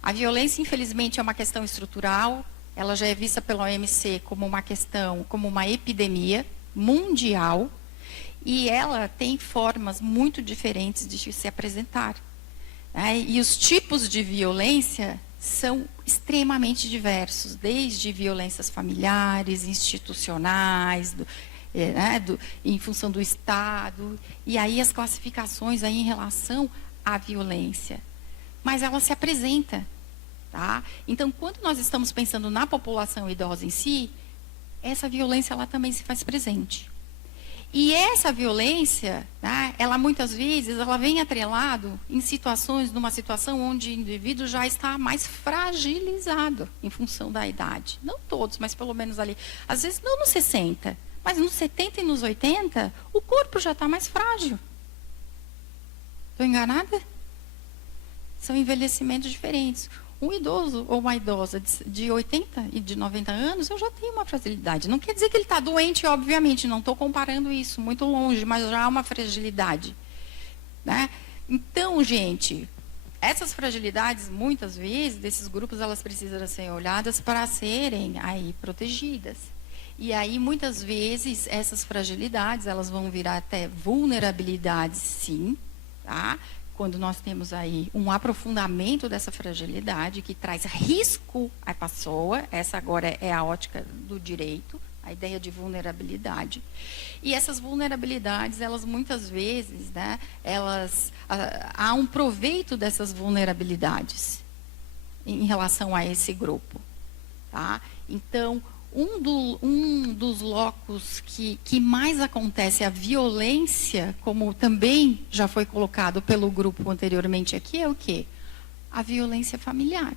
A violência, infelizmente, é uma questão estrutural, ela já é vista pela OMC como uma questão, como uma epidemia mundial, e ela tem formas muito diferentes de se apresentar. Né? E os tipos de violência são extremamente diversos, desde violências familiares, institucionais, em função do Estado, e aí as classificações aí em relação à violência. Mas ela se apresenta. Tá? Então, quando nós estamos pensando na população idosa em si, essa violência ela também se faz presente. E essa violência, tá, ela muitas vezes ela vem atrelado em situações, numa situação onde o indivíduo já está mais fragilizado em função da idade. Não todos, mas pelo menos ali. Às vezes não nos 60, mas nos 70 e nos 80, o corpo já está mais frágil. Estou enganada? São envelhecimentos diferentes. Um idoso ou uma idosa de 80 e de 90 anos, eu já tenho uma fragilidade. Não quer dizer que ele está doente, obviamente, não estou comparando isso, muito longe, mas já há uma fragilidade. Né? Então, gente, essas fragilidades, muitas vezes, desses grupos, elas precisam ser olhadas para serem aí protegidas. E aí, muitas vezes, essas fragilidades, elas vão virar até vulnerabilidades, sim, tá? Quando nós temos aí um aprofundamento dessa fragilidade que traz risco à pessoa, essa agora é a ótica do direito, a ideia de vulnerabilidade. E essas vulnerabilidades, elas muitas vezes, né, há um proveito dessas vulnerabilidades em relação a esse grupo. Tá? Então, um dos locos que mais acontece a violência, como também já foi colocado pelo grupo anteriormente aqui, é o quê? A violência familiar.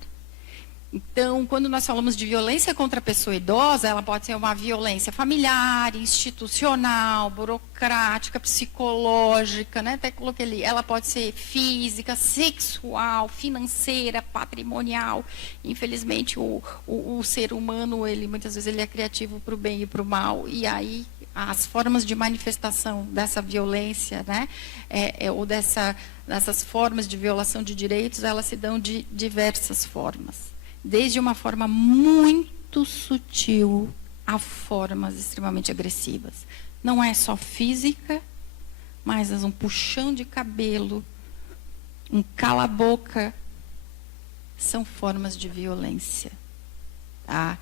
Então, quando nós falamos de violência contra a pessoa idosa, ela pode ser uma violência familiar, institucional, burocrática, psicológica, né? Até coloquei ali, ela pode ser física, sexual, financeira, patrimonial. Infelizmente, o ser humano, muitas vezes ele é criativo para o bem e para o mal, e aí as formas de manifestação dessa violência, né? Ou dessas formas de violação de direitos, elas se dão de diversas formas. Desde uma forma muito sutil a formas extremamente agressivas. Não é só física, mas um puxão de cabelo, um cala-boca, são formas de violência. Tá?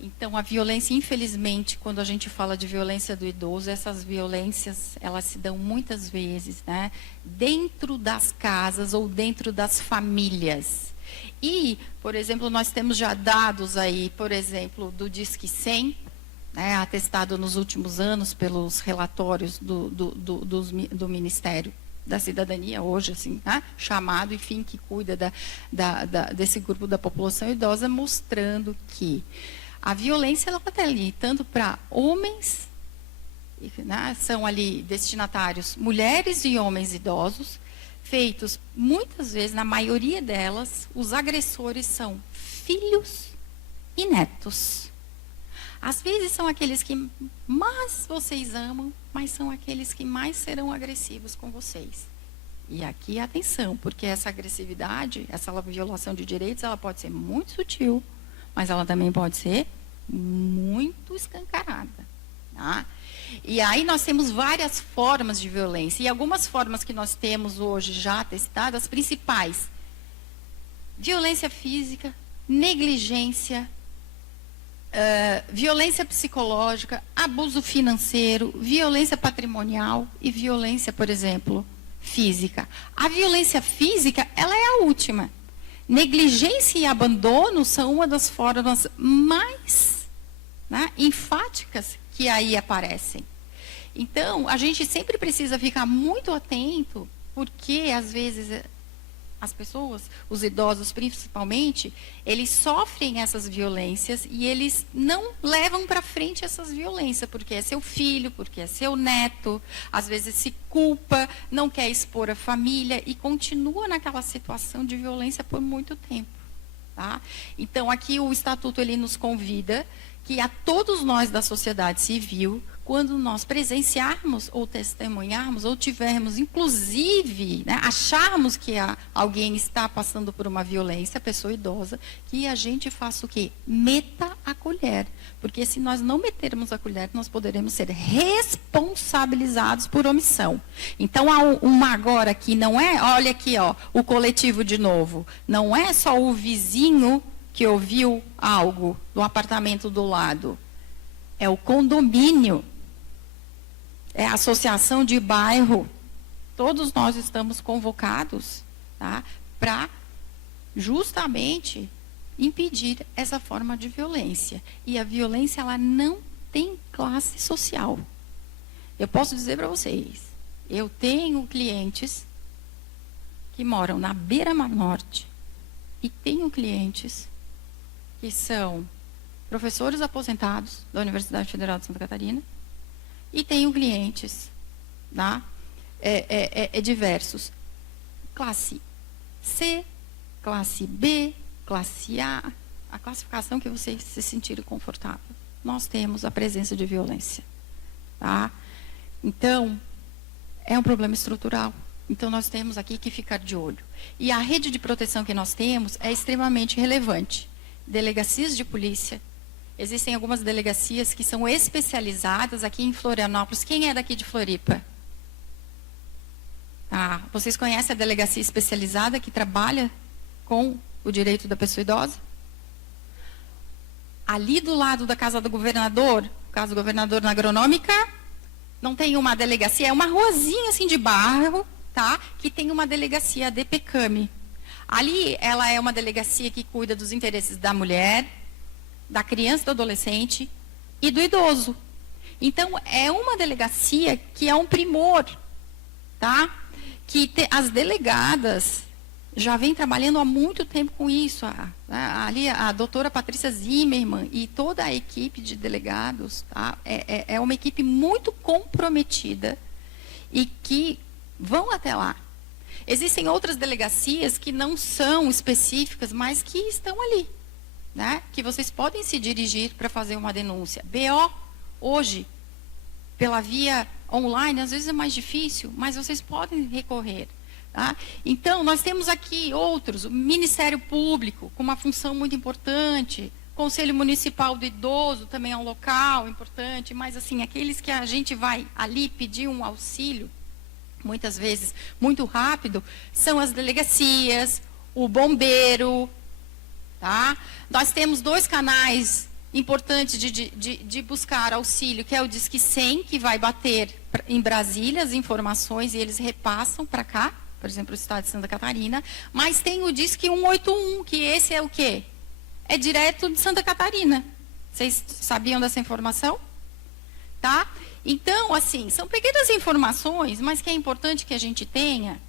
Então, a violência, infelizmente, quando a gente fala de violência do idoso, essas violências, elas se dão muitas vezes, né, dentro das casas ou dentro das famílias. E, por exemplo, nós temos já dados aí, por exemplo, do Disque 100, né, atestado nos últimos anos pelos relatórios do Ministério da Cidadania, hoje, assim, né, chamado, enfim, que cuida desse grupo da população idosa, mostrando que a violência ela está ali, tanto para homens, né, são ali destinatários mulheres e homens idosos, feitos, muitas vezes, na maioria delas, os agressores são filhos e netos. Às vezes são aqueles que mais vocês amam, mas são aqueles que mais serão agressivos com vocês. E aqui, atenção, porque essa agressividade, essa violação de direitos, ela pode ser muito sutil, mas ela também pode ser muito escancarada. Tá? E aí nós temos várias formas de violência. E algumas formas que nós temos hoje já testadas, as principais. Violência física, negligência, violência psicológica, abuso financeiro, violência patrimonial e violência, por exemplo, física. A violência física, ela é a última. Negligência e abandono são uma das formas mais, né, enfáticas que aí aparecem. Então, a gente sempre precisa ficar muito atento, porque às vezes as pessoas, os idosos principalmente, eles sofrem essas violências e eles não levam para frente essas violências, porque é seu filho, porque é seu neto, às vezes se culpa, não quer expor a família e continua naquela situação de violência por muito tempo. Tá? Então, aqui o Estatuto ele nos convida que a todos nós da sociedade civil, quando nós presenciarmos ou testemunharmos ou tivermos, inclusive, né, acharmos que alguém está passando por uma violência, pessoa idosa, que a gente faça o quê? Meta a colher. Porque se nós não metermos a colher, nós poderemos ser responsabilizados por omissão. Então, há uma agora que não é, olha aqui, ó, o coletivo de novo, não é só o vizinho que ouviu algo no apartamento do lado, é o condomínio. É a associação de bairro. Todos nós estamos convocados, tá, para justamente impedir essa forma de violência. E a violência, ela não tem classe social. Eu posso dizer para vocês, eu tenho clientes que moram na Beira-Mar Norte e tenho clientes que são professores aposentados da Universidade Federal de Santa Catarina, e tenho clientes, tá? Diversos. Classe C, classe B, classe A, a classificação que vocês se sentirem confortável. Nós temos a presença de violência. Tá? Então, é um problema estrutural. Então, nós temos aqui que ficar de olho. E a rede de proteção que nós temos é extremamente relevante. Delegacias de polícia. Existem algumas delegacias que são especializadas aqui em Florianópolis. Quem é daqui de Floripa? Ah, vocês conhecem a delegacia especializada que trabalha com o direito da pessoa idosa? Ali do lado da casa do governador, casa do governador na Agronômica, não tem uma delegacia, é uma ruazinha assim de bairro, tá? Que tem uma delegacia, a DPCAM. Ali ela é uma delegacia que cuida dos interesses da mulher, da criança e do adolescente e do idoso. Então, é uma delegacia que é um primor, tá? Que as delegadas já vêm trabalhando há muito tempo com isso. Ali a doutora Patrícia Zimmermann e toda a equipe de delegados, tá? É uma equipe muito comprometida e que vão até lá. Existem outras delegacias que não são específicas, mas que estão ali. Né, que vocês podem se dirigir para fazer uma denúncia. BO, hoje, pela via online, às vezes é mais difícil, mas vocês podem recorrer. Tá? Então, nós temos aqui outros, o Ministério Público, com uma função muito importante, Conselho Municipal do Idoso, também é um local importante, mas assim, aqueles que a gente vai ali pedir um auxílio, muitas vezes muito rápido, são as delegacias, o bombeiro. Tá? Nós temos 2 canais importantes de buscar auxílio, que é o Disque 100, que vai bater em Brasília as informações e eles repassam para cá, por exemplo, o estado de Santa Catarina, mas tem o Disque 181, que esse é o quê? É direto de Santa Catarina. Vocês sabiam dessa informação? Tá? Então, assim, são pequenas informações, mas que é importante que a gente tenha.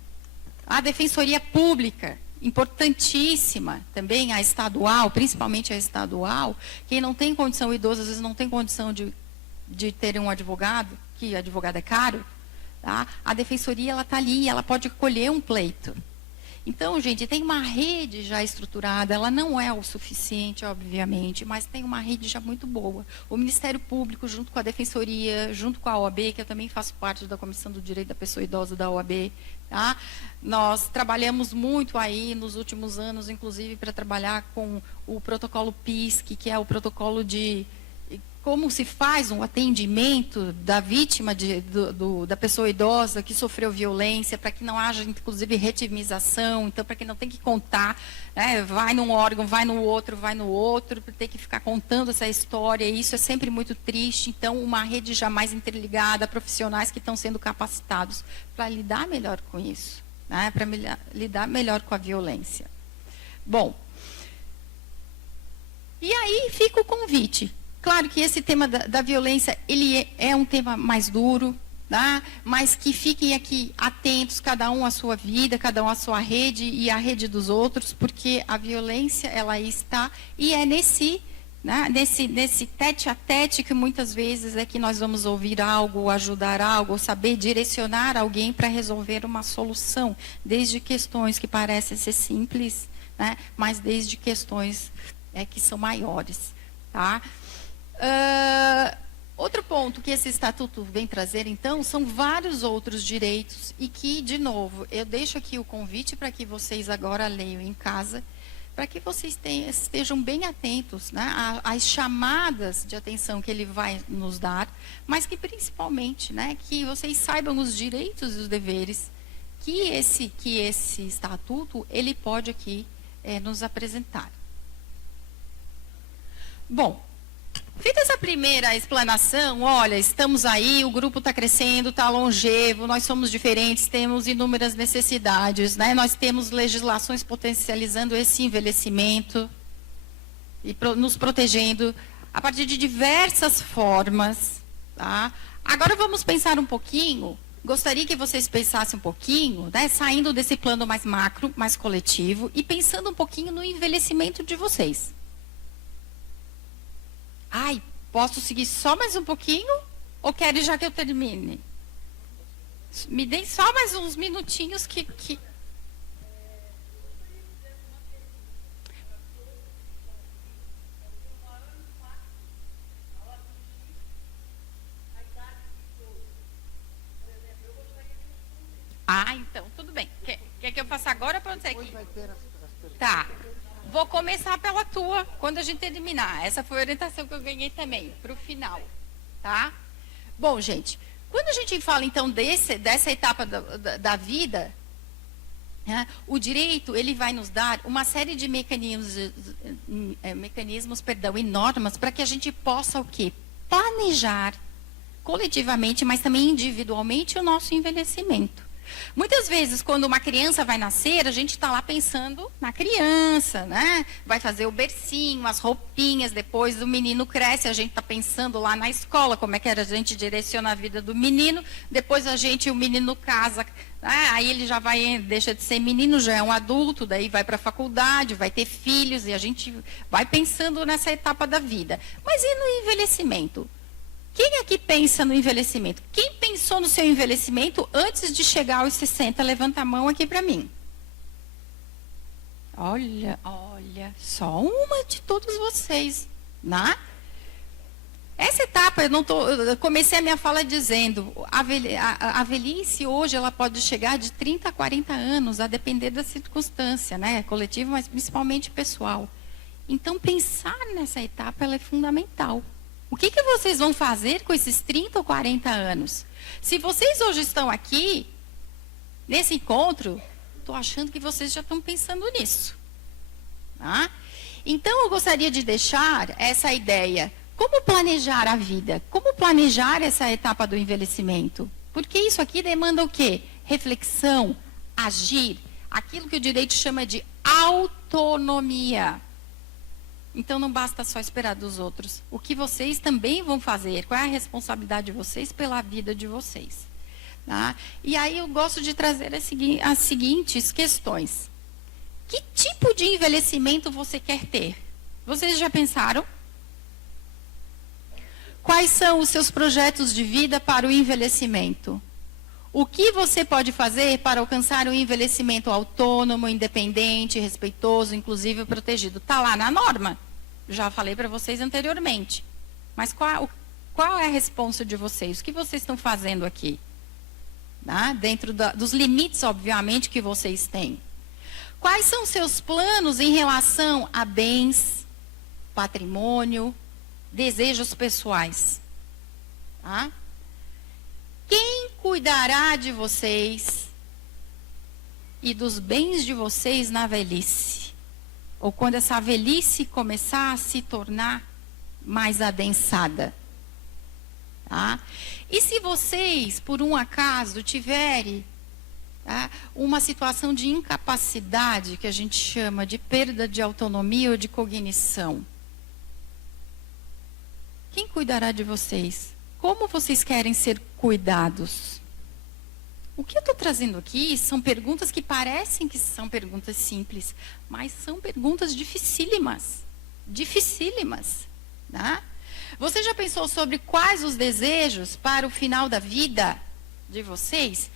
A Defensoria Pública, importantíssima, também a estadual, principalmente a estadual, quem não tem condição, o idoso às vezes não tem condição de ter um advogado, que advogado é caro, tá? A defensoria, ela está ali, ela pode colher um pleito. Então, gente, tem uma rede já estruturada, ela não é o suficiente, obviamente, mas tem uma rede já muito boa. O Ministério Público, junto com a Defensoria, junto com a OAB, que eu também faço parte da Comissão do Direito da Pessoa Idosa da OAB, tá? Nós trabalhamos muito aí nos últimos anos, inclusive, para trabalhar com o protocolo PISC, que é o protocolo de como se faz um atendimento da vítima, da pessoa idosa que sofreu violência, para que não haja, inclusive, retimização, então, para que não tenha que contar, né, vai num órgão, vai no outro, para ter que ficar contando essa história, e isso é sempre muito triste. Então, uma rede jamais interligada, profissionais que estão sendo capacitados para lidar melhor com isso, né, para lidar melhor com a violência. Bom, e aí fica o convite. Claro que esse tema da violência, ele é um tema mais duro, tá? Mas que fiquem aqui atentos, cada um à sua vida, cada um à sua rede e à rede dos outros, porque a violência, ela está, e é nesse tete a tete que muitas vezes é que nós vamos ouvir algo, ajudar algo, saber direcionar alguém para resolver uma solução, desde questões que parecem ser simples, né? Mas desde questões que são maiores, tá? Outro ponto que esse estatuto vem trazer, então, são vários outros direitos e que, de novo, eu deixo aqui o convite para que vocês agora leiam em casa, para que vocês estejam bem atentos, né, às chamadas de atenção que ele vai nos dar, mas que, principalmente, né, que vocês saibam os direitos e os deveres que esse estatuto ele pode aqui nos apresentar. Bom, feita essa primeira explanação, olha, estamos aí, o grupo está crescendo, está longevo, nós somos diferentes, temos inúmeras necessidades, né? Nós temos legislações potencializando esse envelhecimento e nos protegendo a partir de diversas formas, tá? Agora vamos pensar um pouquinho, gostaria que vocês pensassem um pouquinho, né? Saindo desse plano mais macro, mais coletivo, e pensando um pouquinho no envelhecimento de vocês. Ai, posso seguir só mais um pouquinho? Ou quer já que eu termine? Me deem só mais uns minutinhos que... Ah, então, tudo bem. Quer que eu faça agora ou pode ser aqui? Tá. Vou começar pela tua, quando a gente terminar. Essa foi a orientação que eu ganhei também, para o final, tá? Bom, gente, quando a gente fala, então, dessa etapa da vida, né, o direito, ele vai nos dar uma série de mecanismos e normas para que a gente possa, o quê? Planejar coletivamente, mas também individualmente, o nosso envelhecimento. Muitas vezes, quando uma criança vai nascer, a gente está lá pensando na criança, né? Vai fazer o bercinho, as roupinhas, depois o menino cresce, a gente está pensando lá na escola, como é que a gente direciona a vida do menino, depois o menino casa, aí ele já deixa de ser menino, já é um adulto, daí vai para a faculdade, vai ter filhos, e a gente vai pensando nessa etapa da vida. Mas e no envelhecimento? Quem aqui pensa no envelhecimento? Quem pensou no seu envelhecimento antes de chegar aos 60? Levanta a mão aqui para mim. Olha, só uma de todos vocês, né? Essa etapa, eu comecei a minha fala dizendo, a velhice hoje ela pode chegar de 30 a 40 anos, a depender da circunstância, né? Coletiva, mas principalmente pessoal. Então, pensar nessa etapa ela é fundamental. O que vocês vão fazer com esses 30 ou 40 anos? Se vocês hoje estão aqui, nesse encontro, estou achando que vocês já estão pensando nisso. Tá? Então, eu gostaria de deixar essa ideia. Como planejar a vida? Como planejar essa etapa do envelhecimento? Porque isso aqui demanda o quê? Reflexão, agir, aquilo que o direito chama de autonomia. Então, não basta só esperar dos outros. O que vocês também vão fazer? Qual é a responsabilidade de vocês pela vida de vocês? Tá? E aí eu gosto de trazer as seguintes questões. Que tipo de envelhecimento você quer ter? Vocês já pensaram? Quais são os seus projetos de vida para o envelhecimento? O que você pode fazer para alcançar um envelhecimento autônomo, independente, respeitoso, inclusive protegido? Está lá na norma. Já falei para vocês anteriormente. Mas qual é a resposta de vocês? O que vocês estão fazendo aqui? Tá? Dentro dos limites, obviamente, que vocês têm. Quais são os seus planos em relação a bens, patrimônio, desejos pessoais. Tá? Quem cuidará de vocês e dos bens de vocês na velhice? Ou quando essa velhice começar a se tornar mais adensada? Tá? E se vocês, por um acaso, tiverem, tá, uma situação de incapacidade, que a gente chama de perda de autonomia ou de cognição, quem cuidará de vocês? Como vocês querem ser cuidados? O que eu estou trazendo aqui são perguntas que parecem que são perguntas simples, mas são perguntas dificílimas. Dificílimas. Né? Você já pensou sobre quais os desejos para o final da vida de vocês?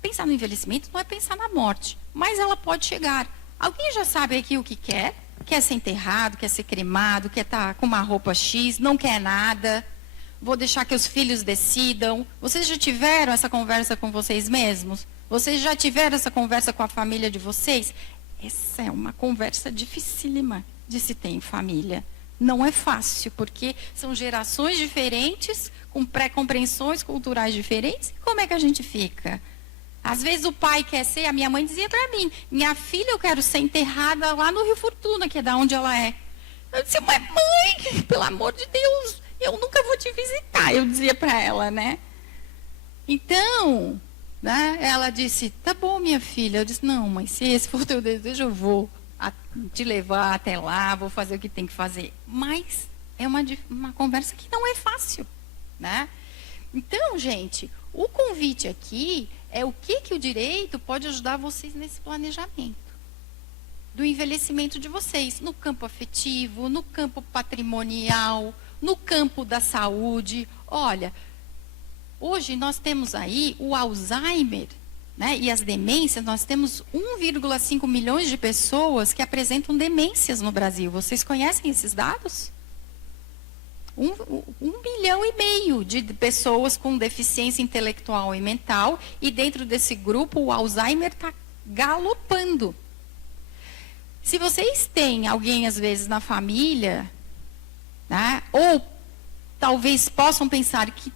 Pensar no envelhecimento não é pensar na morte, mas ela pode chegar. Alguém já sabe aqui o que quer? Quer ser enterrado, quer ser cremado, quer estar com uma roupa X, não quer nada. Vou deixar que os filhos decidam. Vocês já tiveram essa conversa com vocês mesmos? Vocês já tiveram essa conversa com a família de vocês? Essa é uma conversa dificílima de se ter em família. Não é fácil, porque são gerações diferentes, com pré-compreensões culturais diferentes. Como é que a gente fica? Às vezes o pai quer ser, a minha mãe dizia para mim, minha filha, eu quero ser enterrada lá no Rio Fortuna, que é da onde ela é. Eu disse, mas mãe, pelo amor de Deus, eu nunca vou te visitar, eu dizia para ela, né? Então, né, ela disse, tá bom, minha filha. Eu disse, não, mãe, se esse for o teu desejo, eu vou te levar até lá, vou fazer o que tem que fazer. Mas é uma conversa que não é fácil, né? Então, gente, o convite aqui é o que o direito pode ajudar vocês nesse planejamento do envelhecimento de vocês, no campo afetivo, no campo patrimonial, no campo da saúde. Olha, hoje nós temos aí o Alzheimer, né, e as demências. Nós temos 1,5 milhões de pessoas que apresentam demências no Brasil. Vocês conhecem esses dados? 1,5 milhão de pessoas com deficiência intelectual e mental, e dentro desse grupo o Alzheimer está galopando. Se vocês têm alguém, às vezes, na família, né, ou talvez possam pensar que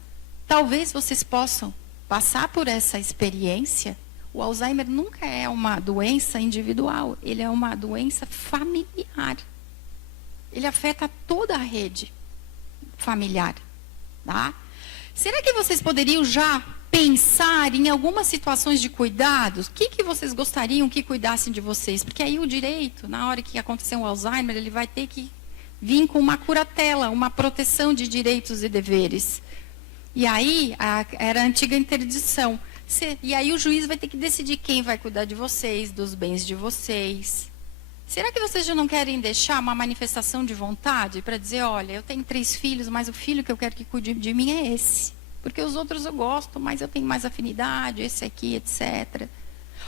talvez vocês possam passar por essa experiência, o Alzheimer nunca é uma doença individual, ele é uma doença familiar. Ele afeta toda a rede familiar. Tá? Será que vocês poderiam já pensar em algumas situações de cuidados? O que vocês gostariam que cuidassem de vocês? Porque aí o direito, na hora que acontecer um Alzheimer, ele vai ter que vir com uma curatela, uma proteção de direitos e deveres. E aí, era a antiga interdição. E aí o juiz vai ter que decidir quem vai cuidar de vocês, dos bens de vocês. Será que vocês já não querem deixar uma manifestação de vontade para dizer, olha, eu tenho 3 filhos, mas o filho que eu quero que cuide de mim é esse. Porque os outros eu gosto, mas eu tenho mais afinidade, esse aqui, etc.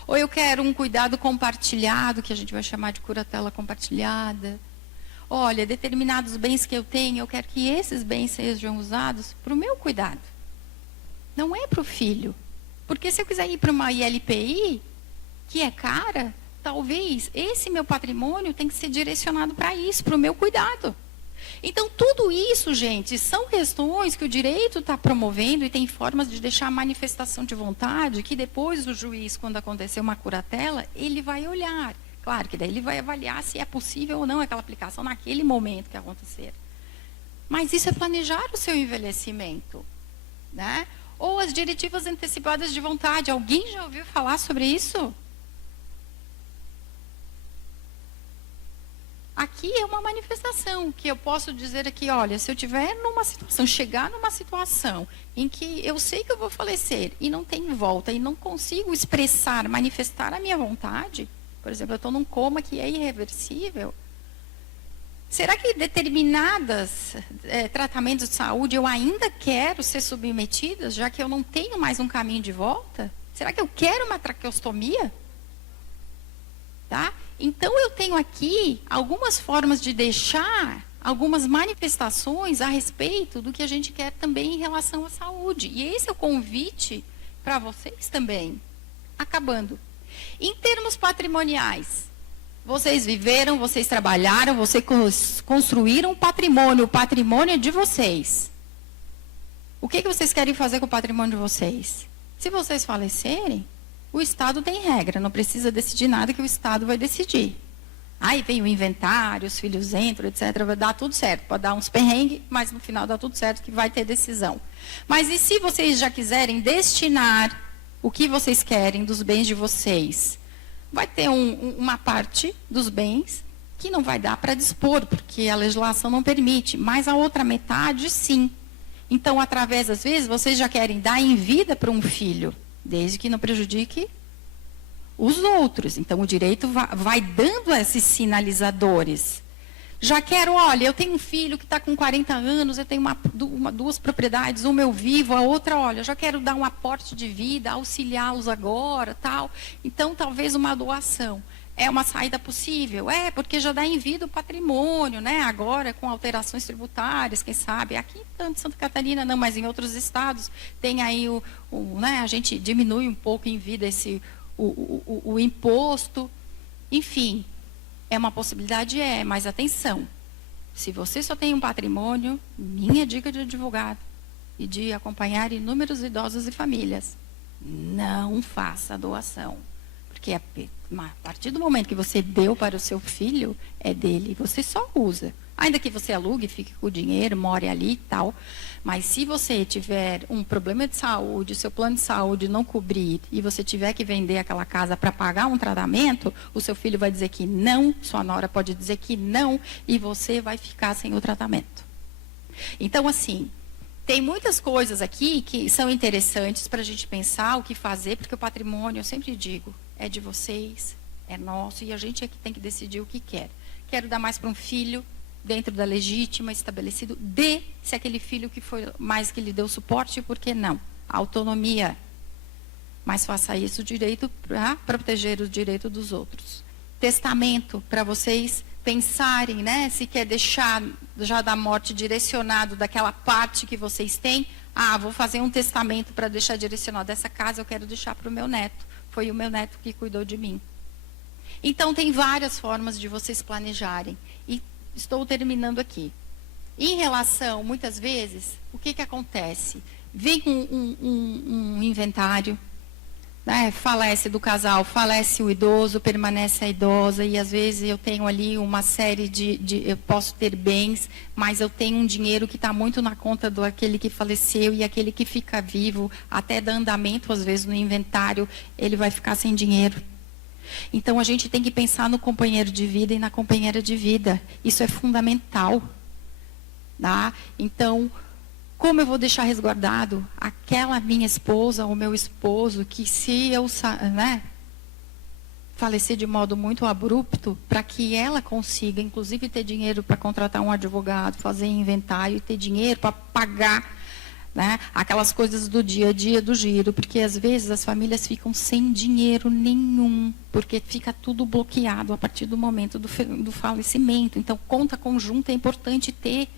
Ou eu quero um cuidado compartilhado, que a gente vai chamar de curatela compartilhada. Olha, determinados bens que eu tenho, eu quero que esses bens sejam usados para o meu cuidado. Não é para o filho. Porque se eu quiser ir para uma ILPI, que é cara, talvez esse meu patrimônio tem que ser direcionado para isso, para o meu cuidado. Então, tudo isso, gente, são questões que o direito está promovendo e tem formas de deixar a manifestação de vontade que depois o juiz, quando acontecer uma curatela, ele vai olhar. Claro que daí ele vai avaliar se é possível ou não aquela aplicação naquele momento que acontecer. Mas isso é planejar o seu envelhecimento, né? Ou as diretivas antecipadas de vontade. Alguém já ouviu falar sobre isso? Aqui é uma manifestação que eu posso dizer aqui, olha, se eu tiver numa situação, chegar numa situação em que eu sei que eu vou falecer e não tem volta e não consigo expressar, manifestar a minha vontade, por exemplo, eu estou num coma que é irreversível, será que determinados tratamentos de saúde eu ainda quero ser submetidas, já que eu não tenho mais um caminho de volta? Será que eu quero uma traqueostomia? Tá? Então, eu tenho aqui algumas formas de deixar algumas manifestações a respeito do que a gente quer também em relação à saúde. E esse é o convite para vocês também. Acabando. Em termos patrimoniais, Vocês viveram, vocês trabalharam, vocês construíram um patrimônio. O patrimônio é de vocês. O que vocês querem fazer com o patrimônio de vocês? Se vocês falecerem, o Estado tem regra, não precisa decidir nada que o Estado vai decidir. Aí vem o inventário, os filhos entram, etc. Vai dar tudo certo. Pode dar uns perrengues, mas no final dá tudo certo que vai ter decisão. Mas e se vocês já quiserem destinar o que vocês querem dos bens de vocês? Vai ter uma parte dos bens que não vai dar para dispor, porque a legislação não permite. Mas a outra metade, sim. Então, através, às vezes, vocês já querem dar em vida para um filho, desde que não prejudique os outros. Então, o direito vai dando esses sinalizadores. Já quero, olha, eu tenho um filho que está com 40 anos, eu tenho duas propriedades, uma eu vivo, a outra, olha, já quero dar um aporte de vida, auxiliá-los agora, tal. Então, talvez uma doação. É uma saída possível? É, porque já dá em vida o patrimônio, né? Agora, com alterações tributárias, quem sabe? Aqui, tanto em Santa Catarina, não, mas em outros estados, tem aí né? A gente diminui um pouco em vida o imposto. Enfim, é uma possibilidade, mas atenção. Se você só tem um patrimônio, minha dica de advogado e de acompanhar inúmeros idosos e famílias, não faça a doação. Porque a partir do momento que você deu para o seu filho, é dele, você só usa. Ainda que você alugue, fique com o dinheiro, more ali e tal. Mas se você tiver um problema de saúde, seu plano de saúde não cobrir, e você tiver que vender aquela casa para pagar um tratamento, o seu filho vai dizer que não, sua nora pode dizer que não, e você vai ficar sem o tratamento. Então, assim, tem muitas coisas aqui que são interessantes para a gente pensar o que fazer, porque o patrimônio, eu sempre digo, é de vocês, é nosso, e a gente é que tem que decidir o que quer. Quero dar mais para um filho, dentro da legítima, estabelecido, se aquele filho que foi mais que lhe deu suporte, por que não? Autonomia. Mas faça isso direito para proteger o direito dos outros. Testamento, para vocês pensarem, né? Se quer deixar já da morte direcionado daquela parte que vocês têm, vou fazer um testamento para deixar direcionado essa casa, eu quero deixar para o meu neto. Foi o meu neto que cuidou de mim. Então, tem várias formas de vocês planejarem. E estou terminando aqui. Em relação, muitas vezes, o que acontece? Vem um inventário, né? Falece do casal, falece o idoso, permanece a idosa, e às vezes eu tenho ali uma série eu posso ter bens, mas eu tenho um dinheiro que está muito na conta do aquele que faleceu, e aquele que fica vivo, até dá andamento, às vezes, no inventário, ele vai ficar sem dinheiro. Então, a gente tem que pensar no companheiro de vida e na companheira de vida. Isso é fundamental. Tá? Então, como eu vou deixar resguardado aquela minha esposa ou meu esposo, que se eu falecer de modo muito abrupto, para que ela consiga, inclusive, ter dinheiro para contratar um advogado, fazer inventário e ter dinheiro para pagar, né, aquelas coisas do dia a dia do giro, porque às vezes as famílias ficam sem dinheiro nenhum, porque fica tudo bloqueado a partir do momento do falecimento. Então, conta conjunta é importante ter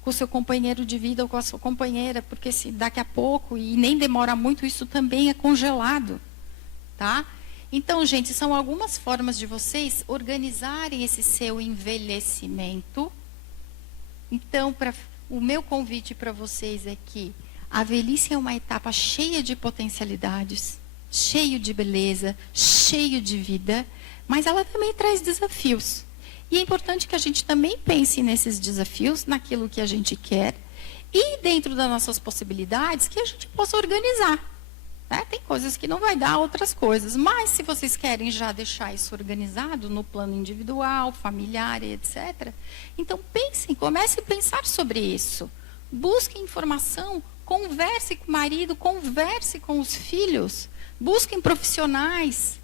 com o seu companheiro de vida ou com a sua companheira, porque se daqui a pouco, e nem demora muito, isso também é congelado. Tá? Então, gente, são algumas formas de vocês organizarem esse seu envelhecimento. Então, o meu convite para vocês é que a velhice é uma etapa cheia de potencialidades, cheio de beleza, cheio de vida, mas ela também traz desafios. E é importante que a gente também pense nesses desafios, naquilo que a gente quer, e dentro das nossas possibilidades, que a gente possa organizar. Né? Tem coisas que não vai dar, outras coisas, mas se vocês querem já deixar isso organizado no plano individual, familiar, etc., então pensem, comecem a pensar sobre isso. Busquem informação, converse com o marido, converse com os filhos, busquem profissionais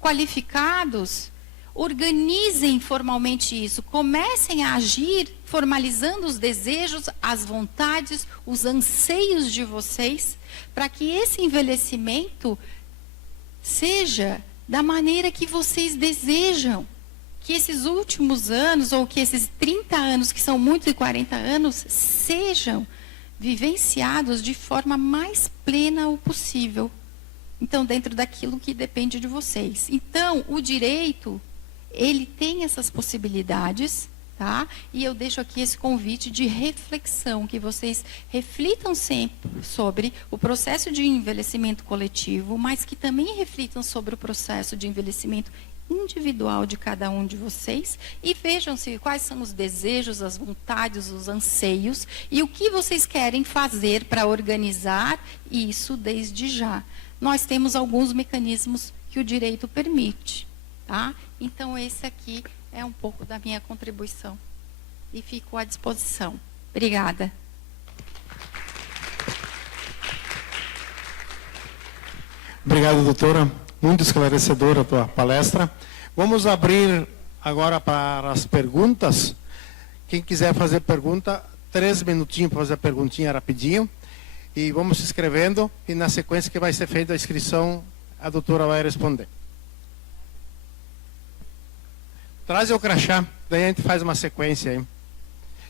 qualificados, organizem formalmente isso, comecem a agir formalizando os desejos, as vontades, os anseios de vocês, para que esse envelhecimento seja da maneira que vocês desejam. Que esses últimos anos, ou que esses 30 anos, que são muitos e 40 anos, sejam vivenciados de forma mais plena o possível. Então, dentro daquilo que depende de vocês. Então, o direito, ele tem essas possibilidades, tá? E eu deixo aqui esse convite de reflexão, que vocês reflitam sempre sobre o processo de envelhecimento coletivo, mas que também reflitam sobre o processo de envelhecimento individual de cada um de vocês e vejam-se quais são os desejos, as vontades, os anseios e o que vocês querem fazer para organizar isso desde já. Nós temos alguns mecanismos que o direito permite, tá? Então esse aqui é um pouco da minha contribuição e fico à disposição. Obrigada. Obrigado, doutora. Muito esclarecedora a tua palestra. Vamos abrir agora para as perguntas. Quem quiser fazer pergunta, 3 minutinhos para fazer a perguntinha rapidinho. E vamos se inscrevendo e na sequência que vai ser feita a inscrição, a doutora vai responder. Traz o crachá, daí a gente faz uma sequência aí.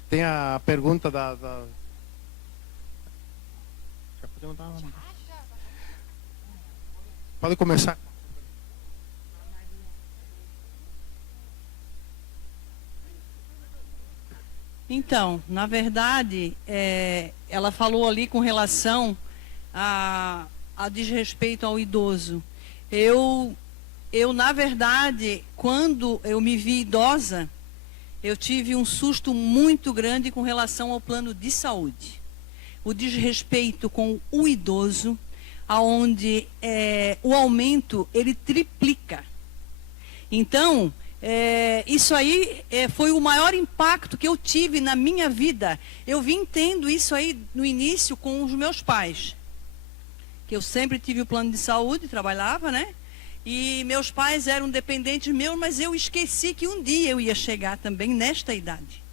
Tem a pergunta da... Já podemos dar uma... Pode começar. Então, na verdade, ela falou ali com relação a desrespeito ao idoso. Eu, na verdade, quando eu me vi idosa, eu tive um susto muito grande com relação ao plano de saúde. O desrespeito com o idoso, aonde o aumento ele triplica. Então, isso aí foi o maior impacto que eu tive na minha vida. Eu vim tendo isso aí no início com os meus pais, que eu sempre tive o plano de saúde, trabalhava, né? E meus pais eram dependentes meus, mas eu esqueci que um dia eu ia chegar também nesta idade.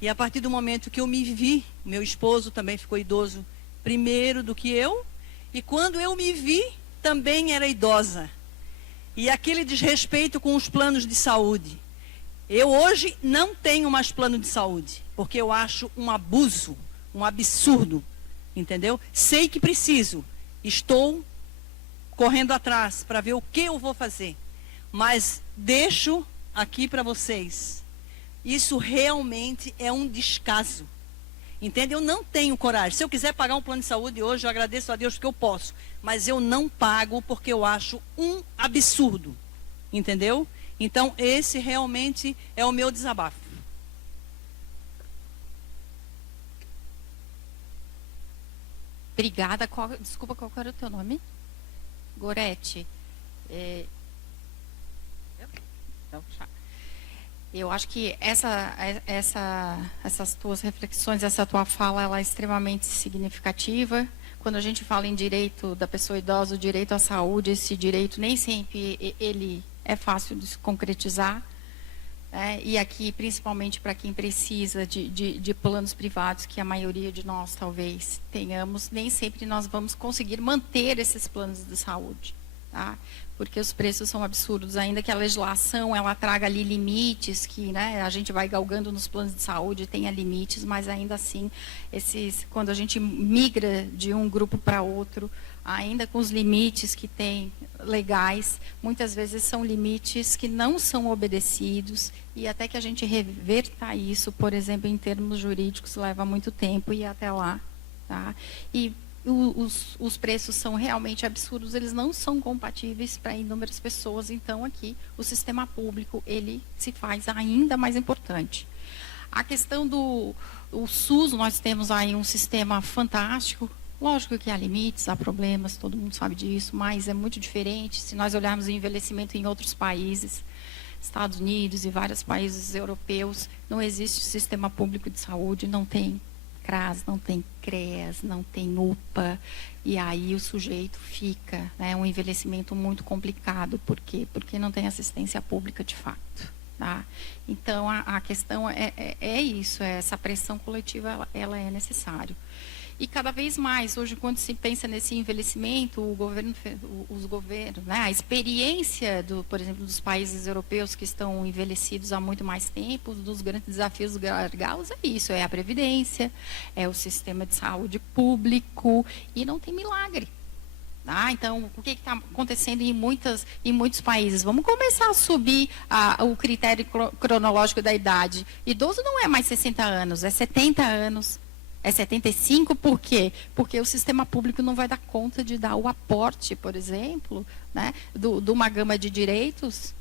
E a partir do momento que eu me vi, meu esposo também ficou idoso primeiro do que eu, e quando eu me vi, também era idosa. E aquele desrespeito com os planos de saúde. Eu hoje não tenho mais plano de saúde, porque eu acho um abuso, um absurdo, entendeu? Sei que preciso, estou correndo atrás para ver o que eu vou fazer. Mas deixo aqui para vocês, isso realmente é um descaso. Entende? Eu não tenho coragem. Se eu quiser pagar um plano de saúde hoje, eu agradeço a Deus porque eu posso. Mas eu não pago porque eu acho um absurdo. Entendeu? Então, esse realmente é o meu desabafo. Obrigada. Desculpa, qual era o teu nome? Gorete. Eu acho que essas tuas reflexões, essa tua fala, ela é extremamente significativa. Quando a gente fala em direito da pessoa idosa, o direito à saúde, esse direito nem sempre ele é fácil de se concretizar. E aqui, principalmente para quem precisa de planos privados, que a maioria de nós talvez tenhamos, nem sempre nós vamos conseguir manter esses planos de saúde. Tá? Porque os preços são absurdos, ainda que a legislação ela traga ali limites, que né, a gente vai galgando nos planos de saúde, tenha limites, mas ainda assim, quando a gente migra de um grupo para outro, ainda com os limites que tem legais, muitas vezes são limites que não são obedecidos, e até que a gente reverta isso, por exemplo, em termos jurídicos, leva muito tempo e até lá. Tá? E os preços são realmente absurdos, eles não são compatíveis para inúmeras pessoas, então aqui o sistema público, ele se faz ainda mais importante. A questão do SUS, nós temos aí um sistema fantástico, lógico que há limites, há problemas, todo mundo sabe disso, mas é muito diferente se nós olharmos o envelhecimento em outros países, Estados Unidos e vários países europeus, não existe sistema público de saúde, não tem CRAS, não tem CREAS, não tem UPA, e aí o sujeito fica, né, um envelhecimento muito complicado. Por quê? Porque não tem assistência pública de fato. Tá? Então, a questão é isso, essa pressão coletiva, ela é necessária. E cada vez mais, hoje, quando se pensa nesse envelhecimento, os governos, né, a experiência, por exemplo, dos países europeus que estão envelhecidos há muito mais tempo, um dos grandes desafios do gargalos é isso, é a previdência, é o sistema de saúde público, e não tem milagre. Tá? Então, o que está acontecendo em muitos países? Vamos começar a subir o critério cronológico da idade. Idoso não é mais 60 anos, é 70 anos, é 75, por quê? Porque o sistema público não vai dar conta de dar o aporte, por exemplo, né, de uma gama de direitos,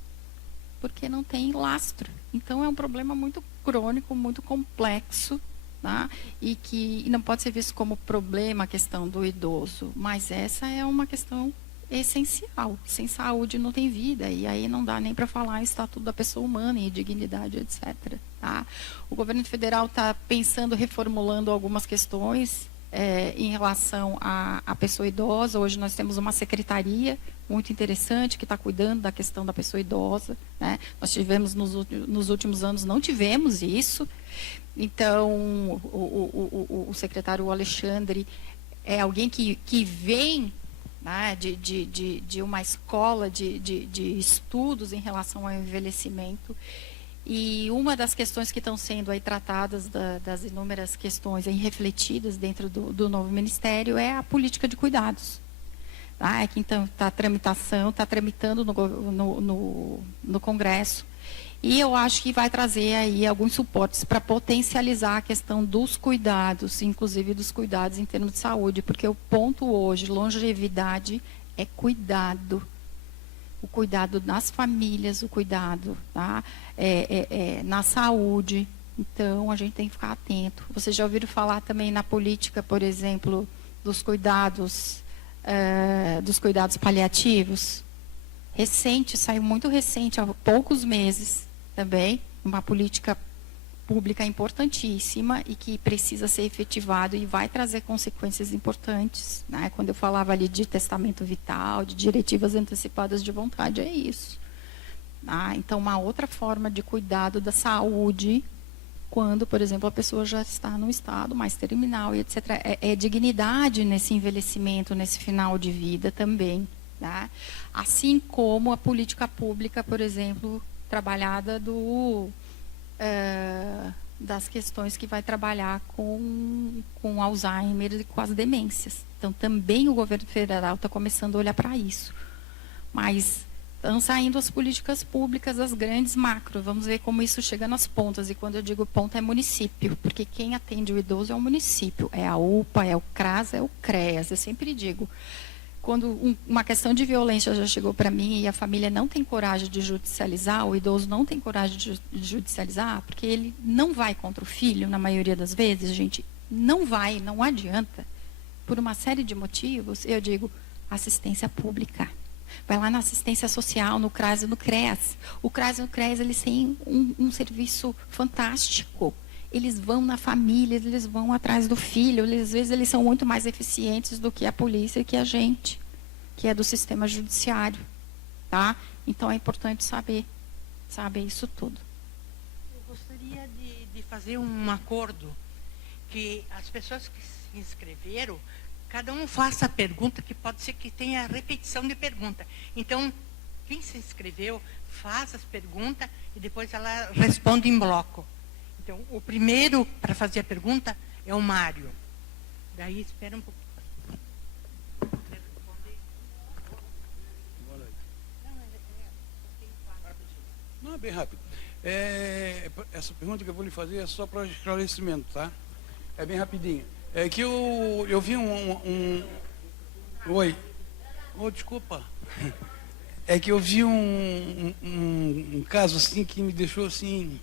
porque não tem lastro. Então, é um problema muito crônico, muito complexo, tá? E que não pode ser visto como problema a questão do idoso, mas essa é uma questão essencial. Sem saúde não tem vida, e aí não dá nem para falar em estatuto da pessoa humana, em dignidade, etc. Tá? O governo federal está pensando, reformulando algumas questões em relação à pessoa idosa. Hoje nós temos uma secretaria muito interessante que está cuidando da questão da pessoa idosa, né? Nós tivemos nos últimos anos, não tivemos isso. Então, o secretário Alexandre é alguém que vem, né, de uma escola de estudos em relação ao envelhecimento. E uma das questões que estão sendo aí tratadas, das inúmeras questões aí refletidas dentro do novo ministério, é a política de cuidados. Tá? Que então está tramitando no Congresso. E eu acho que vai trazer aí alguns suportes para potencializar a questão dos cuidados, inclusive dos cuidados em termos de saúde, porque o ponto hoje, longevidade, é cuidado. O cuidado nas famílias, o cuidado, tá? Na saúde. Então, a gente tem que ficar atento. Vocês já ouviram falar também na política, por exemplo, dos cuidados paliativos? Recente, saiu muito recente, há poucos meses também, uma política pública importantíssima e que precisa ser efetivado e vai trazer consequências importantes, né? Quando eu falava ali de testamento vital, de diretivas antecipadas de vontade, é isso. Então, uma outra forma de cuidado da saúde, quando, por exemplo, a pessoa já está num estado mais terminal e etc. É dignidade nesse envelhecimento, nesse final de vida também. Tá? Assim como a política pública, por exemplo, trabalhada das questões que vai trabalhar com Alzheimer e com as demências. Então, também o governo federal está começando a olhar para isso. Mas estão saindo as políticas públicas, as grandes macro. Vamos ver como isso chega nas pontas. E quando eu digo ponta, é município. Porque quem atende o idoso é o município. É a UPA, é o CRAS, é o CREAS. Eu sempre digo, quando uma questão de violência já chegou para mim e a família não tem coragem de judicializar, o idoso não tem coragem de judicializar, porque ele não vai contra o filho, na maioria das vezes, gente, não vai, não adianta. Por uma série de motivos, eu digo, assistência pública. Vai lá na assistência social, no CRAS e no CREAS. O CRAS e o CREAS, eles têm um serviço fantástico. Eles vão na família, eles vão atrás do filho, às vezes eles são muito mais eficientes do que a polícia e que a gente, que é do sistema judiciário. Tá? Então, é importante saber isso tudo. Eu gostaria de fazer um acordo, que as pessoas que se inscreveram, cada um faça a pergunta, que pode ser que tenha repetição de pergunta. Então, quem se inscreveu, faz as perguntas e depois ela responde em bloco. Então, o primeiro para fazer a pergunta é o Mário. Daí, espera um pouquinho. Não, é bem rápido. Essa pergunta que eu vou lhe fazer é só para esclarecimento, tá? É bem rapidinho. É que eu vi Oi. Oh, desculpa. É que eu vi um caso assim que me deixou assim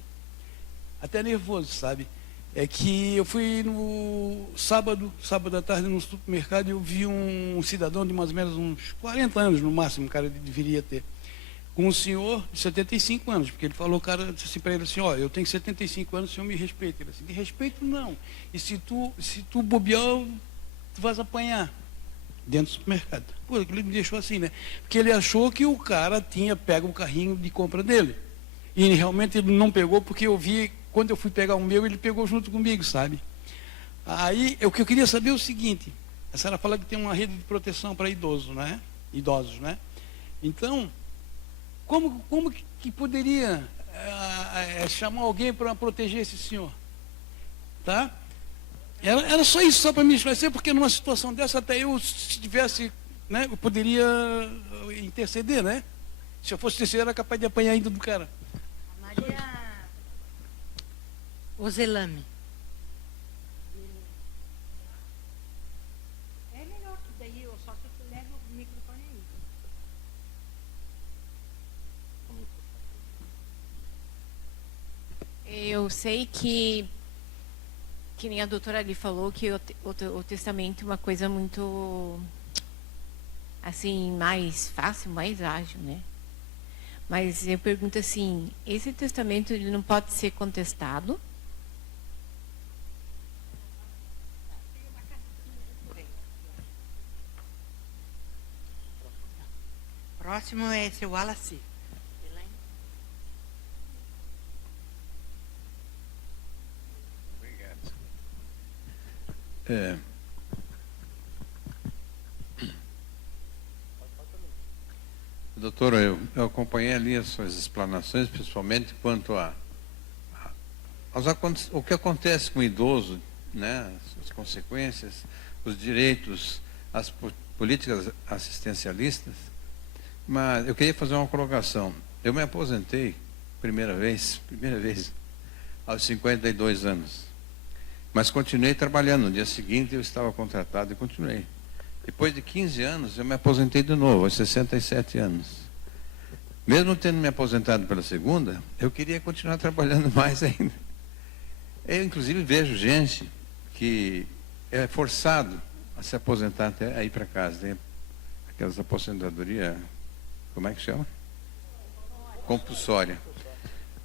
até nervoso, sabe? É que eu fui no sábado à tarde no supermercado e eu vi um cidadão de mais ou menos uns 40 anos no máximo, o cara deveria ter, com um senhor de 75 anos, porque ele falou, o cara disse assim para ele assim, ó, eu tenho 75 anos, o senhor me respeita. Ele assim, de respeito não. E se tu bobear, tu vais apanhar dentro do supermercado. Pô, ele me deixou assim, né? Porque ele achou que o cara tinha pego o carrinho de compra dele. E realmente ele não pegou, porque eu vi, quando eu fui pegar o meu, ele pegou junto comigo, sabe? Aí, o que eu queria saber é o seguinte, a senhora fala que tem uma rede de proteção para idosos, né? Então, como que poderia chamar alguém para proteger esse senhor? Tá? Era só isso, só para me esclarecer, porque numa situação dessa, até eu, se tivesse né, eu poderia interceder, né? Se eu fosse terceiro, era capaz de apanhar ainda do cara. Maria Ozelame. É melhor que daí, eu só que leva o microfone aí. Eu sei que nem a doutora ali falou, que o testamento é uma coisa muito, assim, mais fácil, mais ágil, né? Mas eu pergunto assim, esse testamento ele não pode ser contestado? Próximo é seu Wallace. Doutora, eu acompanhei ali as suas explanações, principalmente quanto o que acontece com o idoso, né, as consequências, os direitos, as políticas assistencialistas. Mas eu queria fazer uma colocação. Eu me aposentei, primeira vez, aos 52 anos. Mas continuei trabalhando. No dia seguinte eu estava contratado e continuei. Depois de 15 anos eu me aposentei de novo, aos 67 anos. Mesmo tendo me aposentado pela segunda, eu queria continuar trabalhando mais ainda. Eu inclusive vejo gente que é forçado a se aposentar até a ir para casa. Tem aquelas aposentadorias, como é que chama? Compulsória.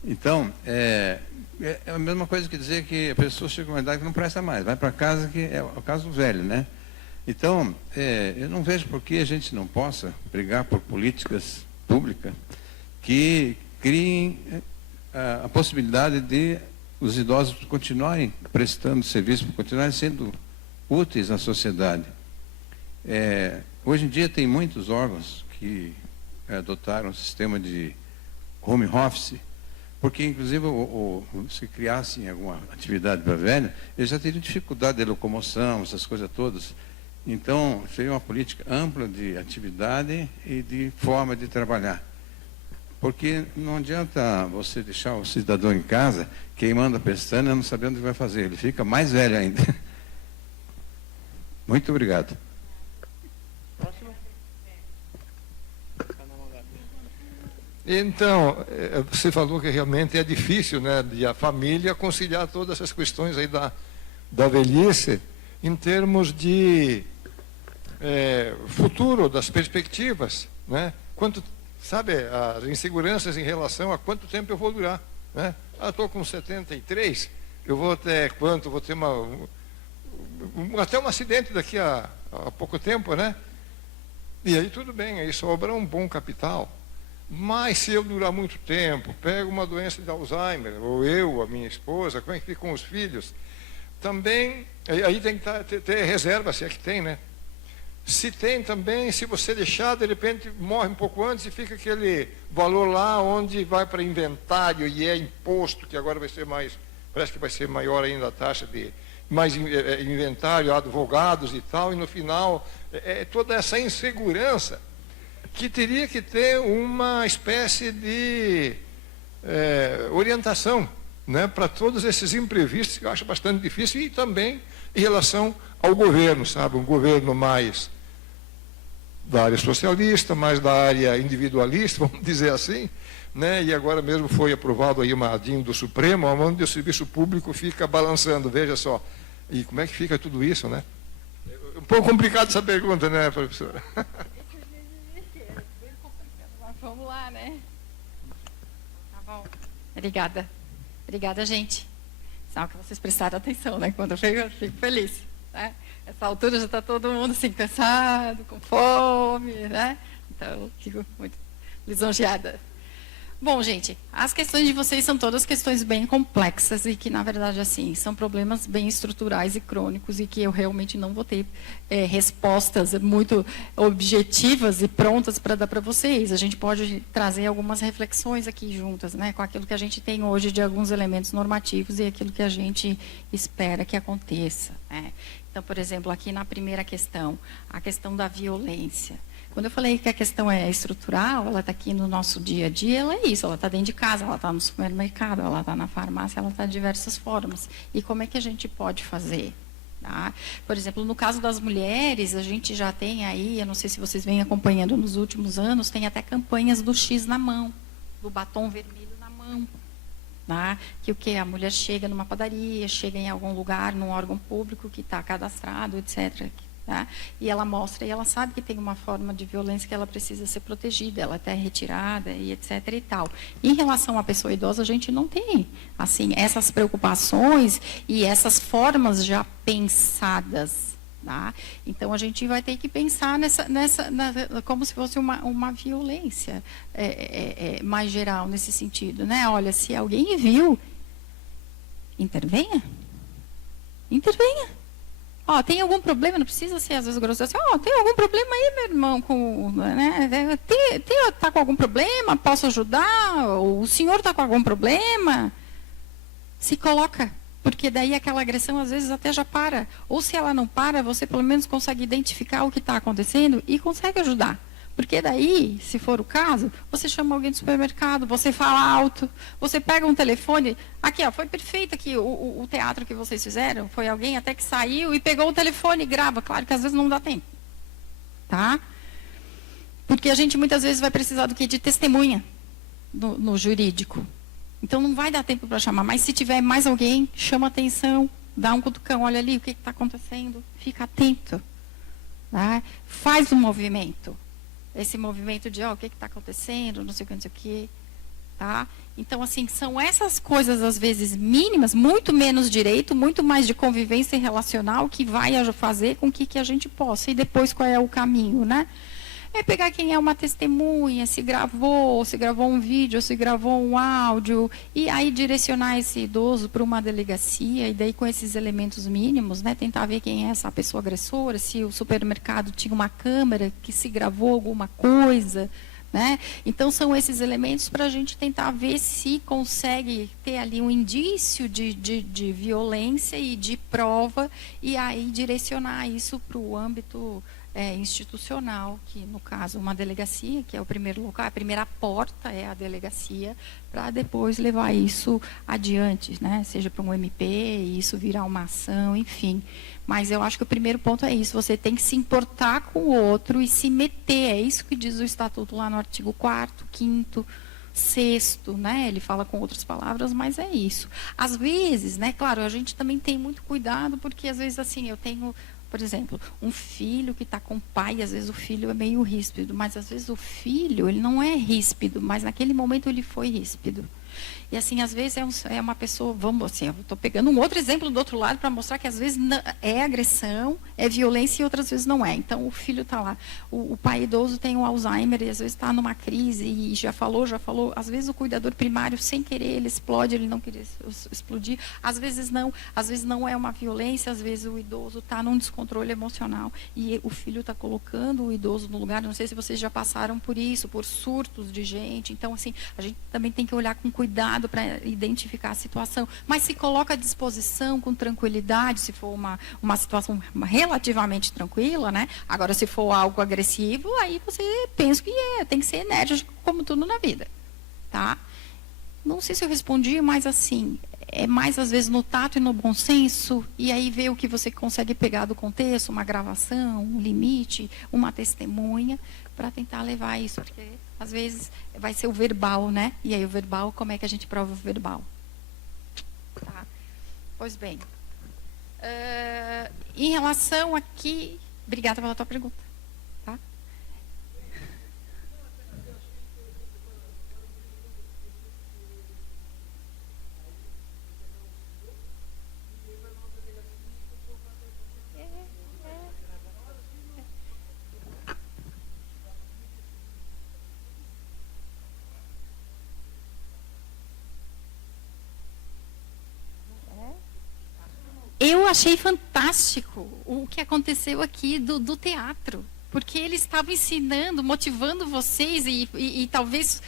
Então, é a mesma coisa que dizer que a pessoa chega a uma idade que não presta mais, vai para casa, que é o caso do velho, né? Então, eu não vejo por que a gente não possa brigar por políticas públicas que criem a possibilidade de os idosos continuarem prestando serviço, continuarem sendo úteis à sociedade. Hoje em dia tem muitos órgãos que adotaram um sistema de home office, porque, inclusive, se criassem alguma atividade para velho, eles já teriam dificuldade de locomoção, essas coisas todas. Então, seria uma política ampla de atividade e de forma de trabalhar. Porque não adianta você deixar o cidadão em casa queimando a pestana, não sabendo o que vai fazer. Ele fica mais velho ainda. Muito obrigado. Então, você falou que realmente é difícil, né, de a família conciliar todas essas questões aí da velhice, em termos de futuro, das perspectivas, né? Sabe, as inseguranças em relação a quanto tempo eu vou durar, né? Estou com 73, eu vou até quanto? Vou ter até um acidente daqui a pouco tempo, né? E aí tudo bem, aí sobra um bom capital. Mas se eu durar muito tempo, pego uma doença de Alzheimer, ou eu, a minha esposa, como é que fica com os filhos? Também, aí tem que ter reserva, se é que tem, né? Se tem também, se você deixar, de repente morre um pouco antes e fica aquele valor lá onde vai para inventário e é imposto, que agora vai ser mais, parece que vai ser maior ainda a taxa de mais inventário, advogados e tal, e no final, toda essa insegurança que teria que ter uma espécie de orientação, né, para todos esses imprevistos, que eu acho bastante difícil, e também em relação ao governo, sabe, um governo mais da área socialista, mais da área individualista, vamos dizer assim, né, e agora mesmo foi aprovado aí uma ADIM do Supremo, onde o serviço público fica balançando, veja só, e como é que fica tudo isso, né? Um pouco complicado essa pergunta, né, professora? Vamos lá, né? Tá bom. Obrigada. Obrigada, gente. Sinal que vocês prestaram atenção, né? Quando eu fico feliz. Né? Essa altura já está todo mundo assim, cansado, com fome, né? Então, eu fico muito lisonjeada. Bom, gente, as questões de vocês são todas questões bem complexas e que, na verdade, assim, são problemas bem estruturais e crônicos e que eu realmente não vou ter respostas muito objetivas e prontas para dar para vocês. A gente pode trazer algumas reflexões aqui juntas, né, com aquilo que a gente tem hoje de alguns elementos normativos e aquilo que a gente espera que aconteça, né? Então, por exemplo, aqui na primeira questão, a questão da violência. Quando eu falei que a questão é estrutural, ela está aqui no nosso dia a dia, ela é isso, ela está dentro de casa, ela está no supermercado, ela está na farmácia, ela está de diversas formas. E como é que a gente pode fazer? Tá? Por exemplo, no caso das mulheres, a gente já tem aí, eu não sei se vocês vêm acompanhando nos últimos anos, tem até campanhas do X na mão, do batom vermelho na mão. Tá? Que o que? A mulher chega numa padaria, chega em algum lugar, num órgão público que está cadastrado, etc., tá? E ela mostra, e ela sabe que tem uma forma de violência que ela precisa ser protegida, ela até é retirada, e etc. e tal. Em relação à pessoa idosa, a gente não tem, assim, essas preocupações e essas formas já pensadas. Tá? Então, a gente vai ter que pensar como se fosse uma violência mais geral nesse sentido. Né? Olha, se alguém viu, intervenha. Intervenha. Ó, tem algum problema, não precisa ser às vezes grosso assim, ó, tem algum problema aí, meu irmão, né? Tá com algum problema, posso ajudar? O senhor está com algum problema? Se coloca, porque daí aquela agressão às vezes até já para. Ou se ela não para, você pelo menos consegue identificar o que está acontecendo e consegue ajudar. Porque daí, se for o caso, você chama alguém do supermercado, você fala alto, você pega um telefone. Aqui, ó, foi perfeito aqui o teatro que vocês fizeram. Foi alguém até que saiu e pegou o telefone e grava. Claro que às vezes não dá tempo. Tá? Porque a gente muitas vezes vai precisar do quê? De testemunha no jurídico. Então não vai dar tempo para chamar. Mas se tiver mais alguém, chama atenção, dá um cutucão, olha ali o que está acontecendo, fica atento. Tá? Faz um movimento. Esse movimento de, ó, o que está acontecendo, não sei o que, não sei o que. Tá? Então, assim, são essas coisas, às vezes, mínimas, muito menos direito, muito mais de convivência relacional, que vai fazer com que a gente possa. E depois, qual é o caminho, né? É pegar quem é uma testemunha, se gravou um vídeo, se gravou um áudio, e aí direcionar esse idoso para uma delegacia, e daí com esses elementos mínimos, né, tentar ver quem é essa pessoa agressora, se o supermercado tinha uma câmera que se gravou alguma coisa, né? Então são esses elementos para a gente tentar ver se consegue ter ali um indício de violência e de prova, e aí direcionar isso para o âmbito institucional, que no caso uma delegacia, que é o primeiro local, a primeira porta é a delegacia, para depois levar isso adiante, né? Seja para um MP, e isso virar uma ação, enfim. Mas eu acho que o primeiro ponto é isso, você tem que se importar com o outro e se meter, é isso que diz o Estatuto lá no artigo 4º, 5º, 6º, né? Ele fala com outras palavras, mas é isso. Às vezes, né, claro, a gente também tem muito cuidado, porque às vezes assim, eu tenho, por exemplo, um filho que está com o pai, às vezes o filho é meio ríspido, mas às vezes o filho, ele não é ríspido, mas naquele momento ele foi ríspido. E assim, às vezes é uma pessoa, vamos assim, eu estou pegando um outro exemplo do outro lado para mostrar que às vezes é agressão, é violência e outras vezes não é. Então o filho está lá, o pai idoso tem um Alzheimer e às vezes está numa crise e já falou, às vezes o cuidador primário sem querer ele explode, ele não queria explodir, às vezes não é uma violência, às vezes o idoso está num descontrole emocional e o filho está colocando o idoso no lugar, não sei se vocês já passaram por isso, por surtos de gente, então assim, a gente também tem que olhar com cuidado para identificar a situação, mas se coloca à disposição com tranquilidade, se for uma situação relativamente tranquila, né? Agora, se for algo agressivo, aí você pensa que tem que ser enérgico, como tudo na vida, tá? Não sei se eu respondi, mas assim, é mais às vezes no tato e no bom senso, e aí ver o que você consegue pegar do contexto, uma gravação, um limite, uma testemunha, para tentar levar isso, porque às vezes vai ser o verbal, né? E aí o verbal, como é que a gente prova o verbal? Tá? Pois bem. Em relação aqui... Obrigada pela tua pergunta. Tá? eu achei fantástico o que aconteceu aqui do teatro. Porque eles estavam ensinando, motivando vocês e talvez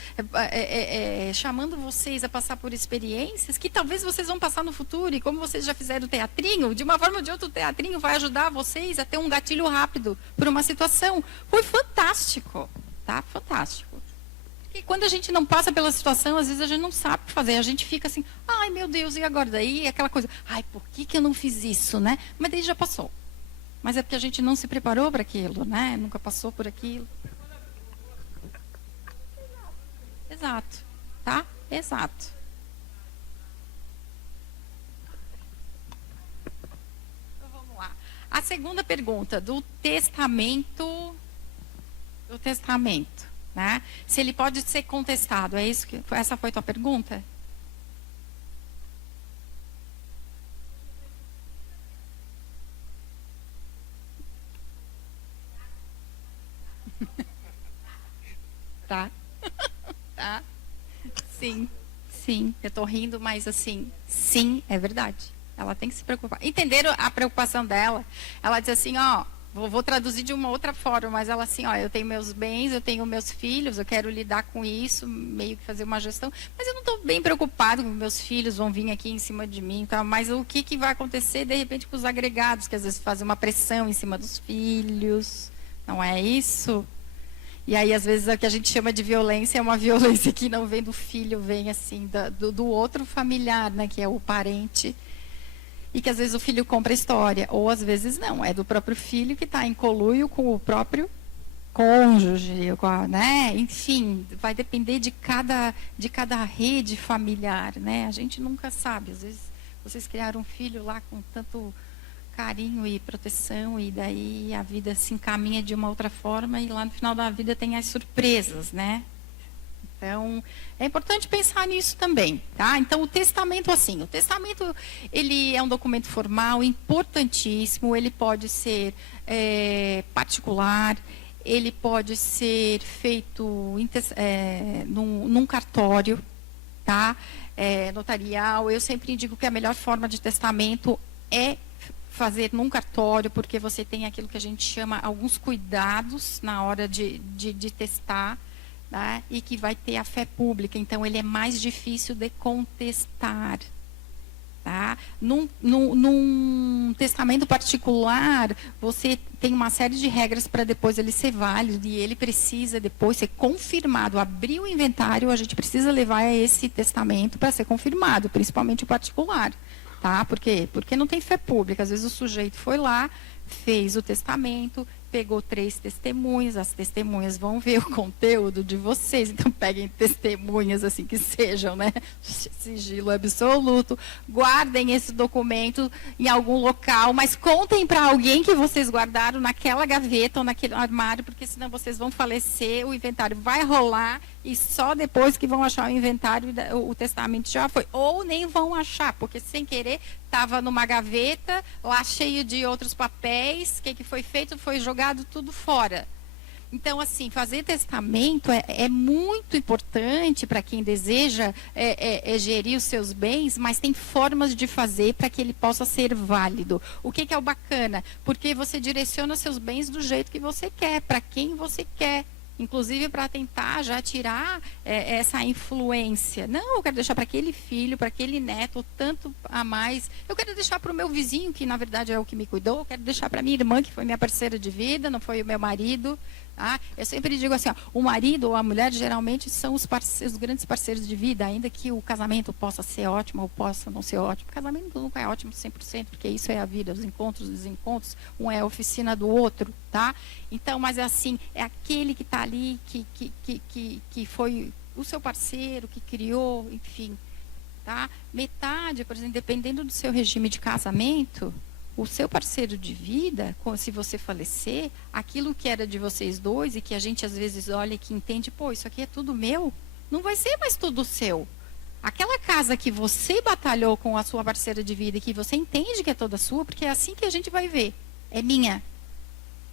chamando vocês a passar por experiências que talvez vocês vão passar no futuro. E como vocês já fizeram o teatrinho, de uma forma ou de outra o teatrinho vai ajudar vocês a ter um gatilho rápido por uma situação. Foi fantástico, tá? Fantástico. Porque quando a gente não passa pela situação, às vezes a gente não sabe o que fazer. A gente fica assim, ai meu Deus, e agora? Daí aquela coisa, ai, por que eu não fiz isso, né? Mas daí já passou. Mas é porque a gente não se preparou para aquilo, né? Nunca passou por aquilo. Exato, tá? Exato. Então vamos lá. A segunda pergunta do testamento, né? Se ele pode ser contestado, é isso que essa foi a tua pergunta? Tá? Tá? Sim, sim. Eu tô rindo, mas assim, sim, é verdade. Ela tem que se preocupar. Entenderam a preocupação dela? Ela diz assim, ó, vou traduzir de uma outra forma, mas ela assim, ó, eu tenho meus bens, eu tenho meus filhos, eu quero lidar com isso, meio que fazer uma gestão, mas eu não estou bem preocupado com meus filhos vão vir aqui em cima de mim, tá? Mas o que vai acontecer, de repente, com os agregados, que às vezes fazem uma pressão em cima dos filhos, não é isso? E aí, às vezes, o que a gente chama de violência é uma violência que não vem do filho, vem assim, do outro familiar, né, que é o parente. E que às vezes o filho compra a história, ou às vezes não, é do próprio filho que está em conluio com o próprio cônjuge, né? Enfim, vai depender de cada rede familiar, né? A gente nunca sabe, às vezes vocês criaram um filho lá com tanto carinho e proteção, e daí a vida se encaminha de uma outra forma, e lá no final da vida tem as surpresas, né? Então, é importante pensar nisso também, tá? Então, o testamento, assim, o testamento, ele é um documento formal importantíssimo, ele pode ser particular, ele pode ser feito num cartório, tá? Notarial. Eu sempre digo que a melhor forma de testamento é fazer num cartório, porque você tem aquilo que a gente chama alguns cuidados na hora de testar, tá? E que vai ter a fé pública, então ele é mais difícil de contestar. Tá? Num testamento particular, você tem uma série de regras para depois ele ser válido, e ele precisa depois ser confirmado. Abrir o inventário, a gente precisa levar esse testamento para ser confirmado, principalmente o particular. Tá? Por quê? Porque não tem fé pública. Às vezes o sujeito foi lá, fez o testamento, pegou 3 testemunhas, as testemunhas vão ver o conteúdo de vocês, então peguem testemunhas assim que sejam, né? Sigilo absoluto, guardem esse documento em algum local, mas contem para alguém que vocês guardaram naquela gaveta ou naquele armário, porque senão vocês vão falecer, o inventário vai rolar e só depois que vão achar o inventário, o testamento já foi. Ou nem vão achar, porque sem querer estava numa gaveta, lá cheio de outros papéis, o que foi feito? Foi jogado tudo fora. Então, assim, fazer testamento é muito importante para quem deseja gerir os seus bens, mas tem formas de fazer para que ele possa ser válido. O que é o bacana? Porque você direciona seus bens do jeito que você quer, para quem você quer. Inclusive para tentar já tirar essa influência. Não, eu quero deixar para aquele filho, para aquele neto, tanto a mais. Eu quero deixar para o meu vizinho, que na verdade é o que me cuidou. Eu quero deixar para minha irmã, que foi minha parceira de vida, não foi o meu marido. Tá? Eu sempre digo assim, ó, o marido ou a mulher geralmente são os grandes parceiros de vida, ainda que o casamento possa ser ótimo ou possa não ser ótimo. O casamento nunca é ótimo 100%, porque isso é a vida, os encontros e desencontros, um é a oficina do outro, tá? Então, mas é assim, é aquele que está ali, que foi o seu parceiro, que criou, enfim, tá? Metade, por exemplo, dependendo do seu regime de casamento, o seu parceiro de vida, se você falecer, aquilo que era de vocês dois e que a gente às vezes olha e que entende, pô, isso aqui é tudo meu, não vai ser mais tudo seu. Aquela casa que você batalhou com a sua parceira de vida e que você entende que é toda sua, porque é assim que a gente vai ver, é minha.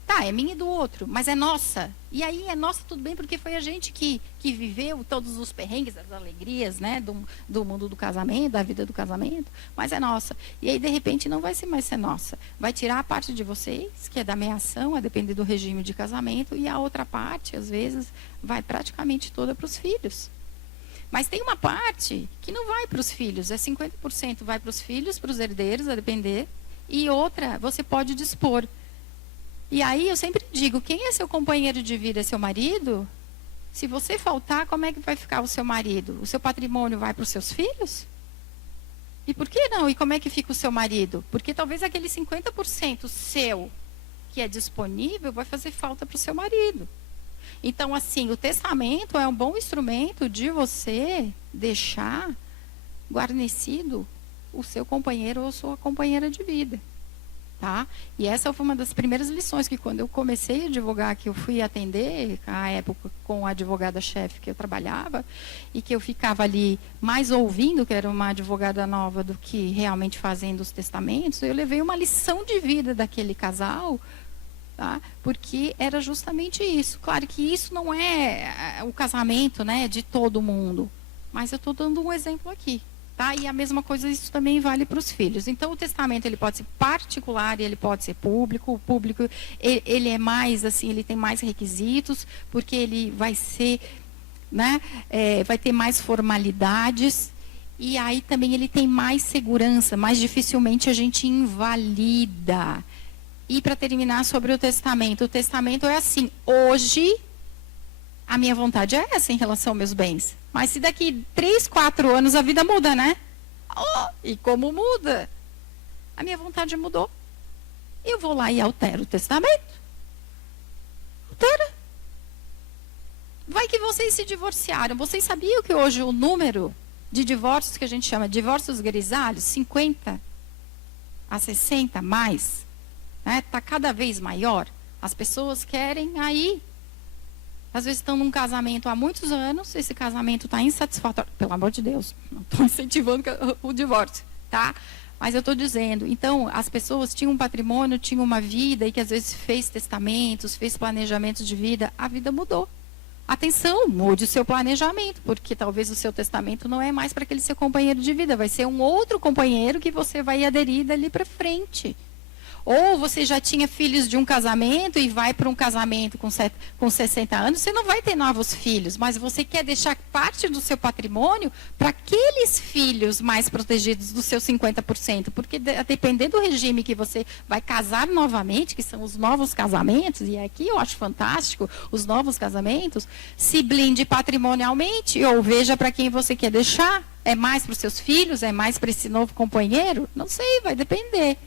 Tá, é minha e do outro, mas é nossa. E aí é nossa, tudo bem, porque foi a gente que viveu todos os perrengues, as alegrias, né, do mundo do casamento, da vida do casamento, mas é nossa. E aí, de repente, não vai mais ser nossa. Vai tirar a parte de vocês, que é da meação, a depender do regime de casamento, e a outra parte, às vezes, vai praticamente toda para os filhos. Mas tem uma parte que não vai para os filhos, é 50% vai para os filhos, para os herdeiros, a depender, e outra você pode dispor. E aí eu sempre digo, quem é seu companheiro de vida? É seu marido? Se você faltar, como é que vai ficar o seu marido? O seu patrimônio vai para os seus filhos? E por que não? E como é que fica o seu marido? Porque talvez aquele 50% seu que é disponível vai fazer falta para o seu marido. Então, assim, o testamento é um bom instrumento de você deixar guarnecido o seu companheiro ou sua companheira de vida. Tá? E essa foi uma das primeiras lições que quando eu comecei a advogar, que eu fui atender, à época, com a advogada-chefe que eu trabalhava, e que eu ficava ali mais ouvindo, que era uma advogada nova, do que realmente fazendo os testamentos, eu levei uma lição de vida daquele casal, tá? Porque era justamente isso. Claro que isso não é o casamento, né, de todo mundo, mas eu estou dando um exemplo aqui. Tá? E a mesma coisa, isso também vale para os filhos. Então, o testamento ele pode ser particular e ele pode ser público. O público, ele é mais, assim, ele tem mais requisitos, porque ele vai ser, né, vai ter mais formalidades. E aí também ele tem mais segurança, mais dificilmente a gente invalida. E para terminar sobre o testamento é assim, hoje a minha vontade é essa em relação aos meus bens. Mas se daqui 3, 4 anos a vida muda, né? Oh, e como muda? A minha vontade mudou. Eu vou lá e altero o testamento. Altera. Vai que vocês se divorciaram. Vocês sabiam que hoje o número de divórcios que a gente chama de divórcios grisalhos, 50 a 60 mais, né, tá cada vez maior? As pessoas querem aí. Às vezes estão num casamento há muitos anos, esse casamento está insatisfatório. Pelo amor de Deus, não estou incentivando o divórcio, tá? Mas eu estou dizendo, então, as pessoas tinham um patrimônio, tinham uma vida, e que às vezes fez testamentos, fez planejamentos de vida, a vida mudou. Atenção, mude o seu planejamento, porque talvez o seu testamento não é mais para aquele seu companheiro de vida, vai ser um outro companheiro que você vai aderir dali para frente. Ou você já tinha filhos de um casamento e vai para um casamento com 60 anos, você não vai ter novos filhos, mas você quer deixar parte do seu patrimônio para aqueles filhos mais protegidos dos seus 50%, porque a depender do regime que você vai casar novamente, que são os novos casamentos, e aqui eu acho fantástico, os novos casamentos, se blinde patrimonialmente, ou veja para quem você quer deixar, é mais para os seus filhos, é mais para esse novo companheiro? Não sei, vai depender.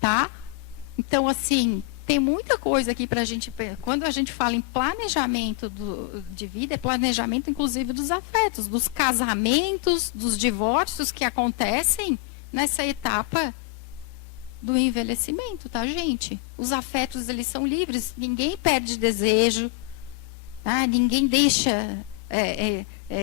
Tá? Então, assim, tem muita coisa aqui para a gente... Quando a gente fala em planejamento de vida, é planejamento, inclusive, dos afetos, dos casamentos, dos divórcios que acontecem nessa etapa do envelhecimento, tá, gente? Os afetos, eles são livres, ninguém perde desejo, tá? Ninguém deixa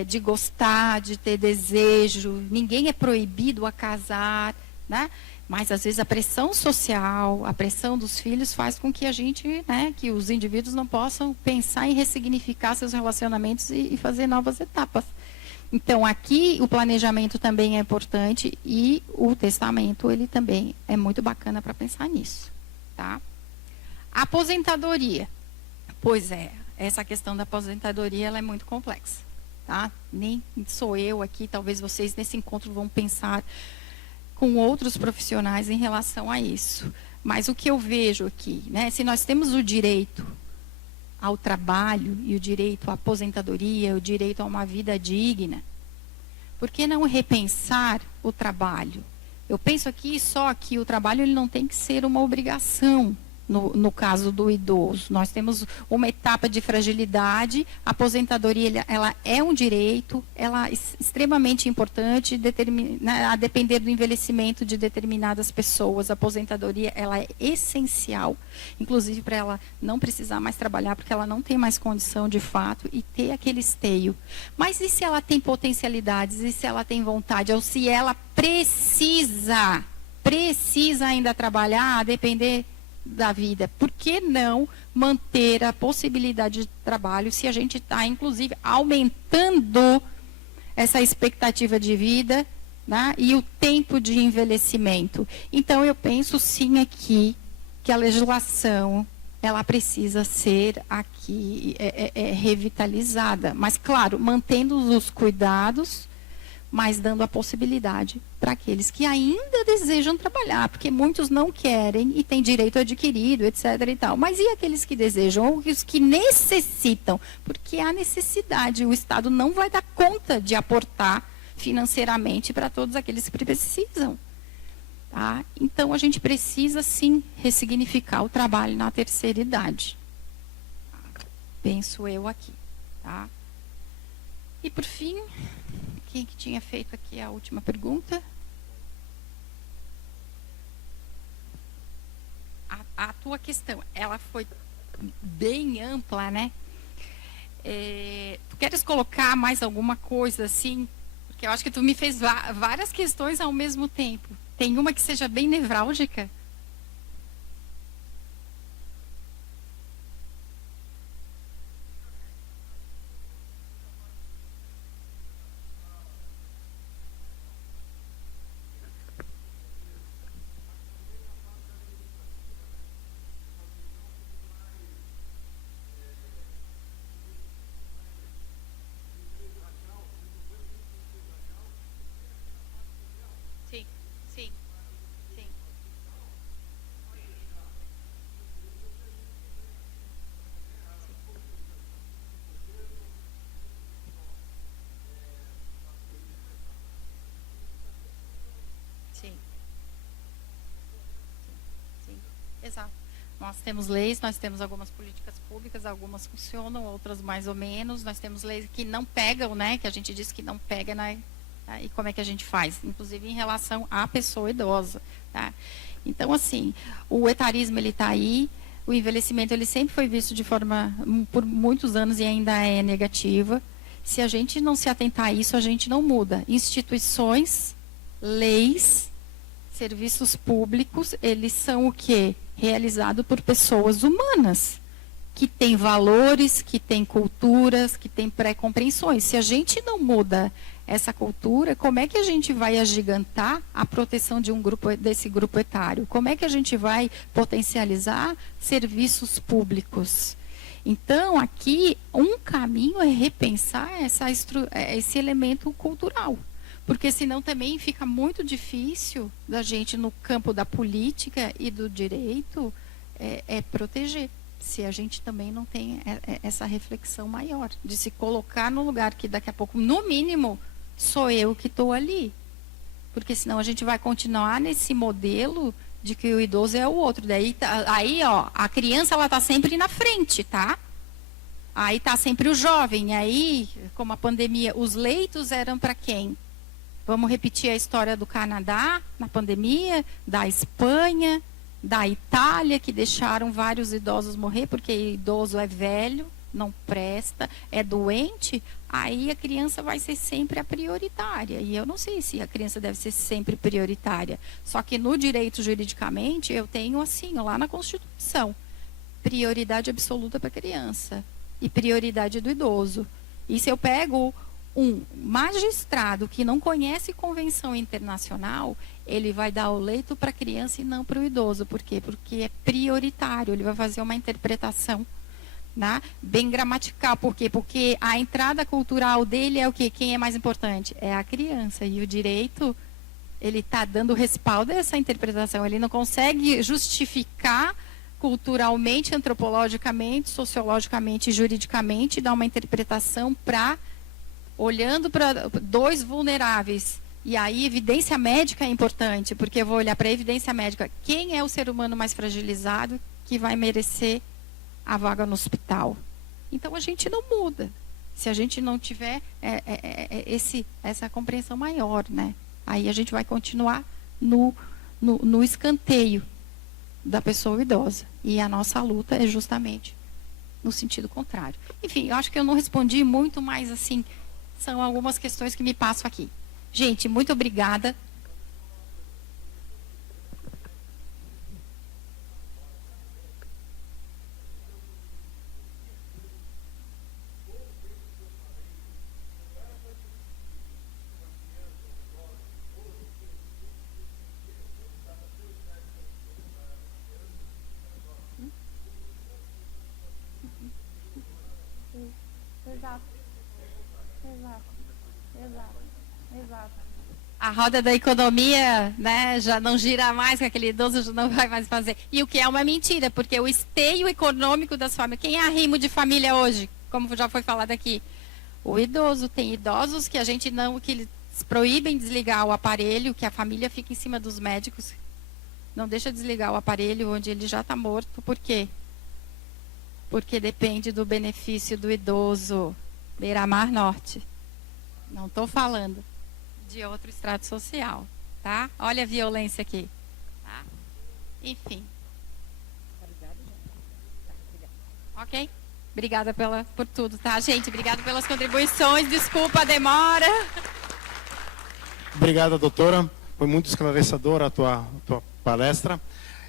de gostar, de ter desejo, ninguém é proibido a casar, né? Mas, às vezes, a pressão social, a pressão dos filhos faz com que a gente, né, que os indivíduos não possam pensar em ressignificar seus relacionamentos e fazer novas etapas. Então, aqui, o planejamento também é importante e o testamento, ele também é muito bacana para pensar nisso. Tá? Aposentadoria. Pois é, essa questão da aposentadoria, ela é muito complexa. Tá? Nem sou eu aqui, talvez vocês nesse encontro vão pensar com outros profissionais em relação a isso. Mas o que eu vejo aqui, né, se nós temos o direito ao trabalho e o direito à aposentadoria, o direito a uma vida digna, por que não repensar o trabalho? Eu penso aqui só que o trabalho ele não tem que ser uma obrigação. No caso do idoso, nós temos uma etapa de fragilidade, a aposentadoria ela é um direito, ela é extremamente importante, a depender do envelhecimento de determinadas pessoas, a aposentadoria ela é essencial, inclusive para ela não precisar mais trabalhar, porque ela não tem mais condição de fato e ter aquele esteio. Mas e se ela tem potencialidades, e se ela tem vontade, ou se ela precisa ainda trabalhar, a depender da vida. Por que não manter a possibilidade de trabalho se a gente está, inclusive, aumentando essa expectativa de vida, né, e o tempo de envelhecimento? Então, eu penso sim aqui que a legislação ela precisa ser aqui revitalizada, mas claro, mantendo os cuidados, mas dando a possibilidade para aqueles que ainda desejam trabalhar, porque muitos não querem e têm direito adquirido, etc. e tal. Mas e aqueles que desejam, ou os que necessitam? Porque há necessidade, o Estado não vai dar conta de aportar financeiramente para todos aqueles que precisam. Tá? Então, a gente precisa, sim, ressignificar o trabalho na terceira idade. Penso eu aqui. Tá? E, por fim, quem que tinha feito aqui a última pergunta? A tua questão, ela foi bem ampla, né? Tu queres colocar mais alguma coisa, assim? Porque eu acho que tu me fez várias questões ao mesmo tempo. Tem uma que seja bem nevrálgica? Sim, sim, sim. Sim. Sim, exato. Nós temos leis, nós temos algumas políticas públicas, algumas funcionam, outras mais ou menos. Nós temos leis que não pegam, né? Que a gente diz que não pega, né? E como é que a gente faz? Inclusive em relação à pessoa idosa. Tá? Então, assim, o etarismo ele está aí, o envelhecimento ele sempre foi visto de forma, por muitos anos e ainda é negativa. Se a gente não se atentar a isso, a gente não muda. Instituições, leis, serviços públicos, eles são o quê? Realizado por pessoas humanas, que têm valores, que têm culturas, que têm pré-compreensões. Se a gente não muda essa cultura, como é que a gente vai agigantar a proteção de desse grupo etário? Como é que a gente vai potencializar serviços públicos? Então, aqui, um caminho é repensar esse elemento cultural. Porque senão também fica muito difícil da gente, no campo da política e do direito, proteger. Se a gente também não tem essa reflexão maior, de se colocar no lugar que daqui a pouco, no mínimo, sou eu que estou ali. Porque senão a gente vai continuar nesse modelo de que o idoso é o outro. Daí, aí, ó, a criança ela está sempre na frente, tá? Aí está sempre o jovem. Aí, como a pandemia, os leitos eram para quem? Vamos repetir a história do Canadá na pandemia, da Espanha, da Itália, que deixaram vários idosos morrer, porque idoso é velho, não presta, é doente, aí a criança vai ser sempre a prioritária. E eu não sei se a criança deve ser sempre prioritária. Só que no direito, juridicamente, eu tenho assim, lá na Constituição, prioridade absoluta para a criança e prioridade do idoso. E se eu pego um magistrado que não conhece convenção internacional, ele vai dar o leito para a criança e não para o idoso. Por quê? Porque é prioritário, ele vai fazer uma interpretação, né, bem gramatical. Por quê? Porque a entrada cultural dele é o quê? Quem é mais importante? É a criança. E o direito, ele está dando respaldo a essa interpretação. Ele não consegue justificar culturalmente, antropologicamente, sociologicamente e juridicamente, dar uma interpretação para, olhando para dois vulneráveis. E aí, evidência médica é importante, porque eu vou olhar para a evidência médica. Quem é o ser humano mais fragilizado que vai merecer a vaga no hospital? Então, a gente não muda. Se a gente não tiver essa compreensão maior, né? Aí a gente vai continuar no escanteio da pessoa idosa. E a nossa luta é justamente no sentido contrário. Enfim, eu acho que eu não respondi muito, mas assim, são algumas questões que me passam aqui. Gente, muito obrigada. A roda da economia, né, já não gira mais, que aquele idoso já não vai mais fazer. E o que é uma mentira, porque o esteio econômico das famílias... Quem é arrimo de família hoje? Como já foi falado aqui. O idoso. Tem idosos que a gente não... que eles proíbem desligar o aparelho, que a família fica em cima dos médicos. Não deixa desligar o aparelho onde ele já está morto. Por quê? Porque depende do benefício do idoso. Beira-Mar Norte. Não estou falando de outro estrato social, tá? Olha a violência aqui, tá? Enfim. Ok? Obrigada por tudo, tá, gente? Obrigada pelas contribuições. Desculpa a demora. Obrigada, doutora. Foi muito esclarecedora a tua palestra.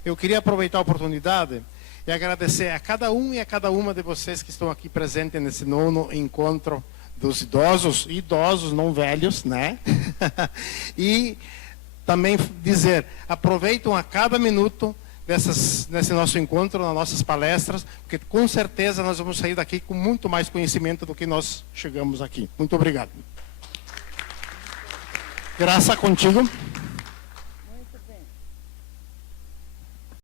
Eu queria aproveitar a oportunidade e agradecer a cada um e a cada uma de vocês que estão aqui presentes nesse 9º encontro dos idosos, não velhos, né? E também dizer, aproveitem a cada minuto nesse nosso encontro, nas nossas palestras, porque com certeza nós vamos sair daqui com muito mais conhecimento do que nós chegamos aqui. Muito obrigado. Graça contigo.